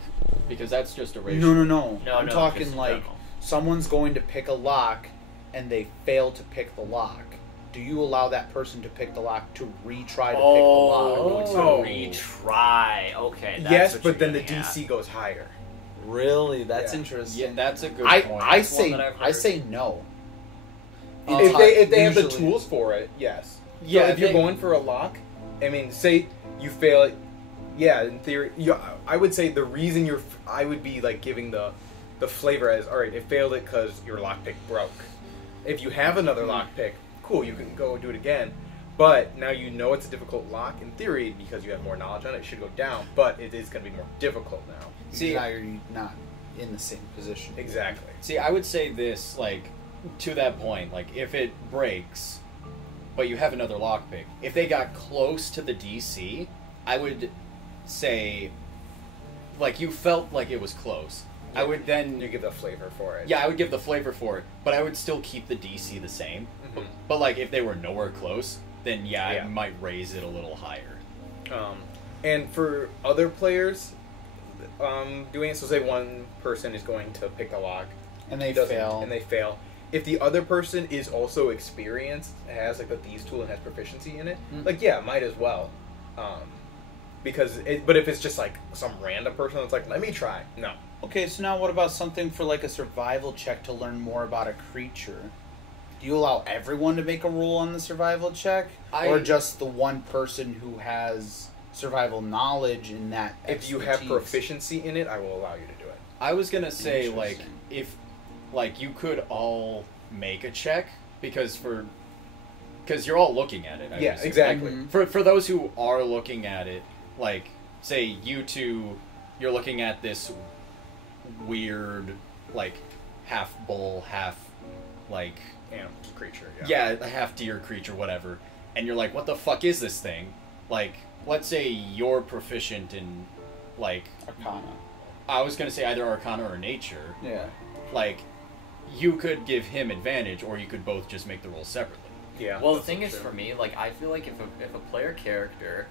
Because that's just a ratio. No. I'm No, talking just in like general. someone's going to pick a lock and they fail to pick the lock. Do you allow that person to pick the lock to retry to pick the lock? Oh, to retry. Okay. That's Yes, what but then you're the getting DC at. goes higher. Really? That's Yeah. interesting. Yeah, that's a good I point. That's one that I've I heard. say no. If they have the Usually. tools for it, yes. Yeah, So if you're going for a lock, I mean, say you fail it, yeah, in theory, I would say the reason I would be like giving the flavor as, all right, it failed it because your lockpick broke. If you have another lockpick, cool, you can go do it again. But now you know it's a difficult lock. In theory, because you have more knowledge on it, it should go down. But it is going to be more difficult now. See, now you're not in the same position. Exactly. See, I would say this, like, to that point, like, if it breaks, but you have another lockpick, if they got close to the DC, I would say, like, you felt like it was close. I would then... You give the flavor for it. Yeah, I would give the flavor for it, but I would still keep the DC the same. Mhm. But, like, if they were nowhere close, then, I Yeah. might raise it a little higher. And for other players doing it, so say one person is going to pick a lock. And they doesn't- fail. And they fail. If the other person is also experienced, has like a thieves tool and has proficiency in it, like yeah, might as well. But if it's just like some random person that's like, let me try, no. Okay, so now what about something for like a survival check to learn more about a creature? Do you allow everyone to make a roll on the survival check? Or just the one person who has survival knowledge in that If you have expertise? proficiency in it, I will allow you to do it. I was gonna say, like, Interesting. if, like, you could all make a check, because you're all looking at it. I Yeah, would assume. exactly. Like, for those who are looking at it, like, say you two, you're looking at this weird, like, half bull, half, like... Animal creature, Yeah, a half deer creature, whatever. And you're like, what the fuck is this thing? Like, let's say you're proficient in, like... Arcana. I was gonna say either Arcana or Nature. Yeah. Like, you could give him advantage, or you could both just make the rolls separately. Yeah. Well, the that's thing is, true. for me, like, I feel like if a player character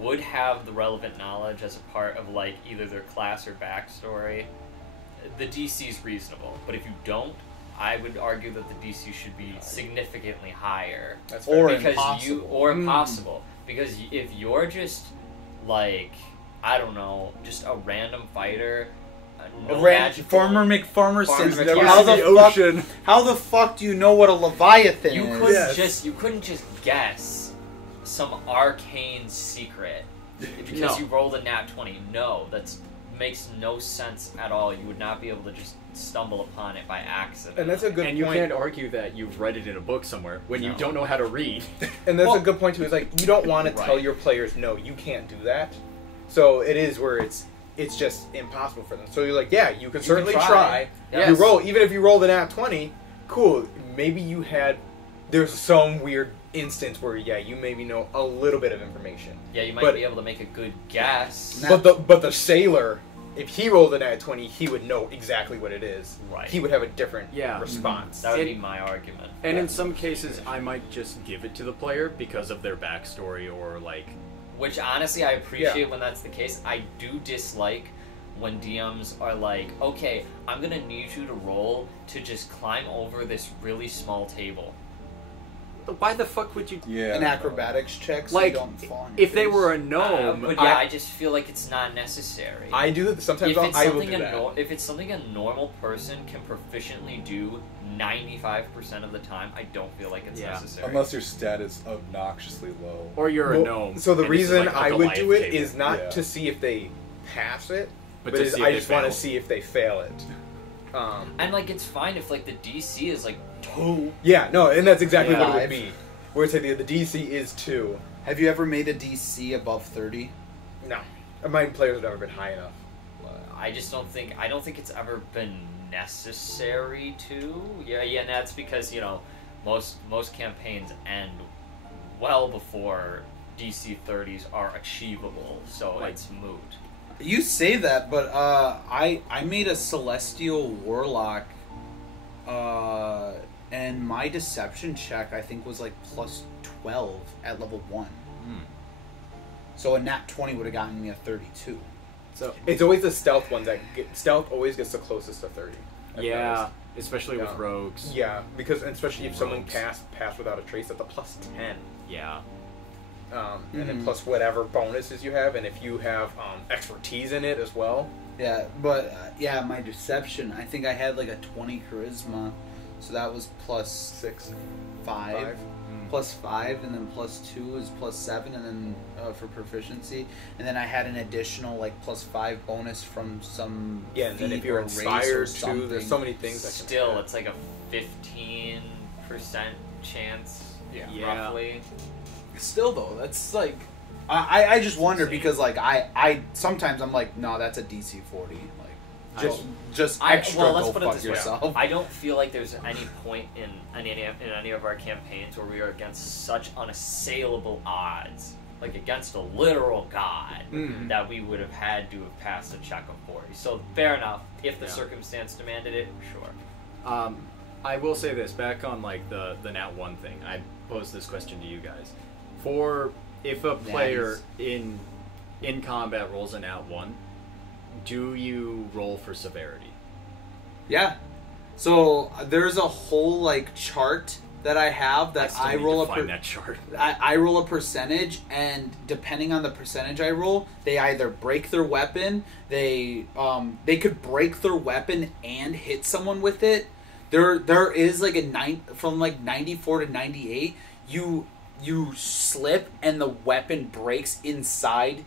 would have the relevant knowledge as a part of, like, either their class or backstory, the DC is reasonable. But if you don't, I would argue that the DC should be significantly higher. That's Or fair. Because impossible. impossible. Because if you're just, like, I don't know, just a random fighter, no magical... Farmer McFarmer Farmer's says, never how seen the the fuck? ocean. How the fuck do you know what a Leviathan You is? couldn't you couldn't just guess some arcane secret because No. you rolled a nat 20. No, that makes no sense at all. You would not be able to just stumble upon it by accident. And that's a good And you point. can't argue that you've read it in a book somewhere when you No. don't know how to read. And that's Well- a good point too. Is like you don't want to tell Right. your players, no, you can't do that. So it is where it's just impossible for them. So you're like, yeah, you can certainly try. try. Yes. You roll, even if you rolled an nat 20, cool. Maybe you had there's some weird instance where you maybe know a little bit of information. Yeah, you might But- be able to make a good guess. Nah. But the sailor, if he rolled a nat 20, he would know exactly what it is. Right. He would have a different Yeah. response. That would It- be my argument. And Yeah. in some cases, I might just give it to the player because of their backstory or, like... Which, honestly, I appreciate when that's the case. I do dislike when DMs are like, okay, I'm going to need you to roll to just climb over this really small table. Why the fuck would you... Yeah. An acrobatics check so Like, you don't fall on your if they face. were a gnome... But yeah, I just feel like it's not necessary. I do that sometimes. If it's I will something do that. if it's something a normal person can proficiently do 95% of the time, I don't feel like it's Yeah. necessary. Unless your stat is obnoxiously low. Or you're a Well, gnome. So the and this is reason like a I would Goliath do it table. is not Yeah. to see if they pass it, But but to is see if I they just want to fail. see if they fail it. And like it's fine if like the DC is like 2. Yeah, no, and that's exactly what it Yeah. would be. Where it's like the DC is 2. Have you ever made a DC above 30? No, my players have never been high enough. I just don't think it's ever been necessary to. Yeah, and that's because, you know, most campaigns end well before DC 30s are achievable, so Like- it's moot. You say that, but I made a Celestial Warlock, and my Deception check I think was like plus 12 at level 1. So a nat 20 would have gotten me a 32. So, It's always the stealth ones stealth always gets the closest to 30. I've yeah, noticed. especially with Yeah. rogues. Yeah, because especially if someone Rogues. passed without a trace, that's a plus 10. Yeah. And then Mhm. plus whatever bonuses you have, and if you have expertise in it as well. Yeah, but yeah, my Deception, I think I had like a 20 Charisma, so that was plus 6, 5. 5. Plus 5, and then plus 2 is plus 7, and then for proficiency, and then I had an additional like plus 5 bonus from some Yeah, and then feat if you're or race or inspired too, something. there's so many things that can Still, happen. it's like a 15% chance, Yeah. roughly. Still though, that's like, I just wonder because like I sometimes I'm like, no, that's a DC 40. Like just extra let's go put it fuck this way. yourself. I don't feel like there's any point in any of our campaigns where we are against such unassailable odds, like against a literal god, that we would have had to have passed a check of 40. So fair enough, if the circumstance demanded it, sure. I will say this, back on like the Nat 1 thing, I posed this question to you guys. For if a player in combat rolls a Nat 1, do you roll for severity? Yeah. So there's a whole like chart that I have that I roll that chart. I roll a percentage, and depending on the percentage I roll, they either break their weapon, they could break their weapon and hit someone with it. There is like from like 94 to 98, you slip and the weapon breaks inside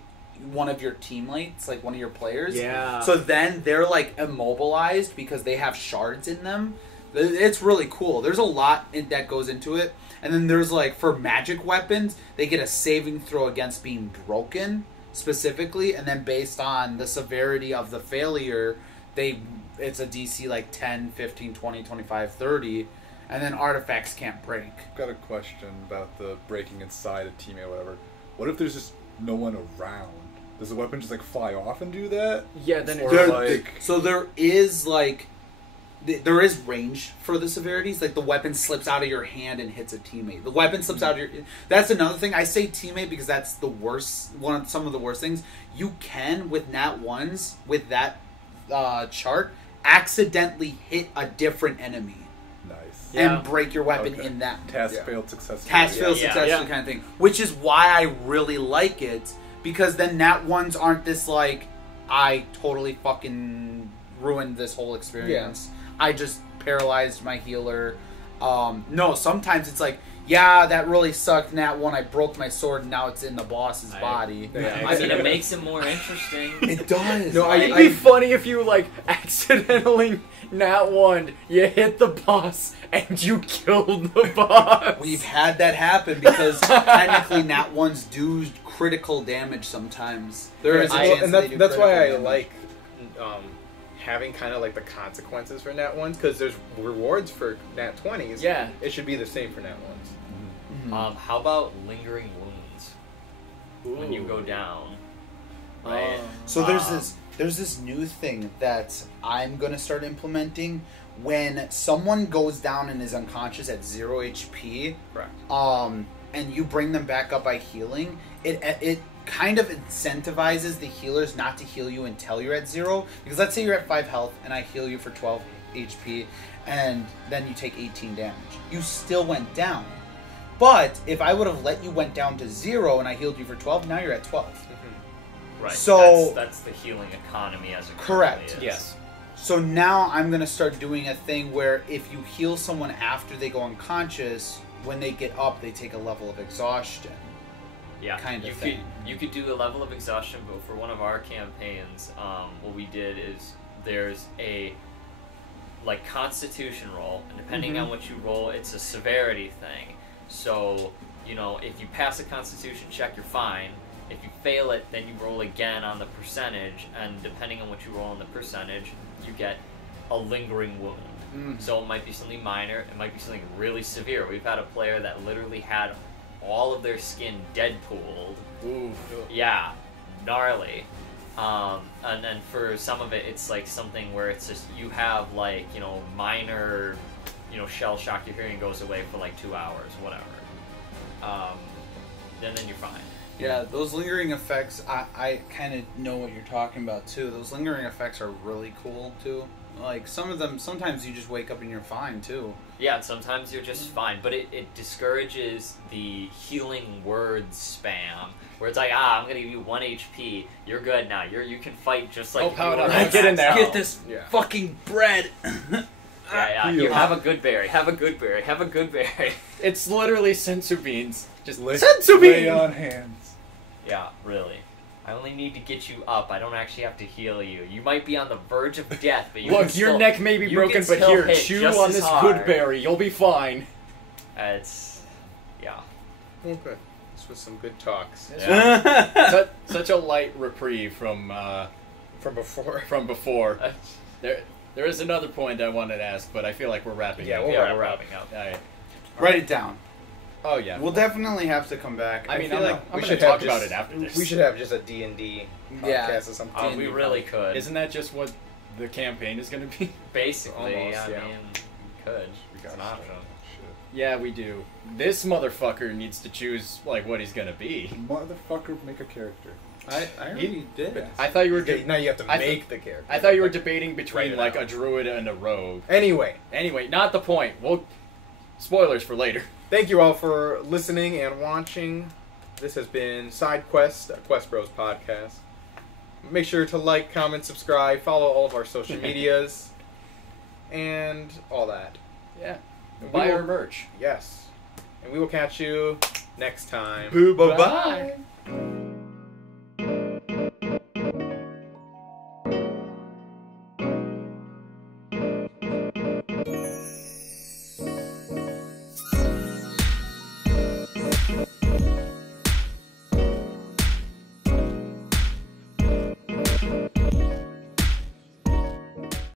one of your teammates, like one of your players. Yeah. So then they're like immobilized because they have shards in them. It's really cool. There's a lot that goes into it. And then there's like, for magic weapons, they get a saving throw against being broken specifically, and then based on the severity of the failure, it's a DC like 10, 15, 20, 25, 30, and then artifacts can't break. I've got a question about the breaking inside a teammate or whatever. What if there's just no one around? Does the weapon just like fly off and do that? Yeah, then Or, So there is like, there is range for the severities. Like the weapon slips out of your hand and hits a teammate. The weapon slips out of your. That's another thing. I say teammate because that's the worst. Some of the worst things you can with Nat 1s with that chart accidentally hit a different enemy. Nice. And break your weapon in that. Task failed successfully. Task failed successfully kind of thing. Which is why I really like it, because then Nat 1s aren't this like, I totally fucking ruined this whole experience. I just paralyzed my healer. No, sometimes it's like, yeah, that really sucked, Nat 1. I broke my sword and now it's in the boss's body. I mean, it makes it more interesting. It does. No, It'd be funny if you like accidentally Nat 1, you hit the boss and you killed the boss. We've had that happen because technically Nat 1s do critical damage sometimes. There is a chance and they do that's why I critical damage. like having kind of like the consequences for Nat 1s, because there's rewards for Nat 20s. Yeah. It should be the same for Nat 1s. How about lingering wounds when you go down? Right. So there's this new thing that I'm gonna start implementing. When someone goes down and is unconscious at 0 HP, Correct. And you bring them back up by healing, it kind of incentivizes the healers not to heal you until you're at 0. Because let's say you're at 5 health and I heal you for 12 HP, and then you take 18 damage. You still went down. But if I would have let you went down to 0 and I healed you for 12, now you're at 12. Right. So that's the healing economy as it correct. Is. Yes. So now I'm going to start doing a thing where if you heal someone after they go unconscious, when they get up, they take a level of exhaustion. Yeah, kind of you thing. You could do a level of exhaustion, but for one of our campaigns, what we did is there's a like constitution roll, and depending on what you roll, it's a severity thing. So, you know, if you pass a constitution check, you're fine. If you fail it, then you roll again on the percentage, and depending on what you roll on the percentage, you get a lingering wound. So it might be something minor, it might be something really severe. We've had a player that literally had all of their skin Deadpooled. Ooh. Yeah, gnarly. And then for some of it, it's like something where it's just, you have like, you know, minor, you know, shell shock, your hearing goes away for like 2 hours, whatever. Then you're fine. Yeah, those lingering effects, I kind of know what you're talking about too. Those lingering effects are really cool too. Like some of them, sometimes you just wake up and you're fine too. Yeah, sometimes you're just fine, but it discourages the healing word spam, where it's like, I'm gonna give you 1 HP, you're good now, you can fight just like power you were up. Get in there. Get this fucking bread. Yeah, you have a good berry, have a good berry, have a good berry. It's literally sensu beans. Just sensu lay on hands. Yeah, really. I only need to get you up. I don't actually have to heal you. You might be on the verge of death, but you Look, can still, your neck may be you broken, can but still here, hit chew just on as this hard. good berry. You'll be fine. It's yeah. Okay. This was some good talks Such a light reprieve from before. from before. There is another point I wanted to ask, but I feel like we're wrapping Yeah, up. we're We're wrapping up. All right. Write it down. Oh yeah. We'll definitely have to come back. I mean, feel I'm like going to should talk have about just- it after this. We should have just a D&D podcast Yeah. or something. We really could. Isn't that just what the campaign is going to be? Basically, Almost, I yeah. mean, could. We It's got an option. Yeah, we do. This motherfucker needs to choose like what he's going to be. Motherfucker, make a character. I already did. I thought you were. Okay, now you have to I make the character. I thought you were debating Write between it like out. a druid and a rogue. Anyway, Anyway, not the point. Well, spoilers for later. thank you all for listening and watching. This has been Side Quest, a Quest Bros podcast. Make sure to like, comment, subscribe, follow all of our social medias, and all that. Yeah. We Buy will- our merch. Yes. And we will catch you next time. Bye-bye.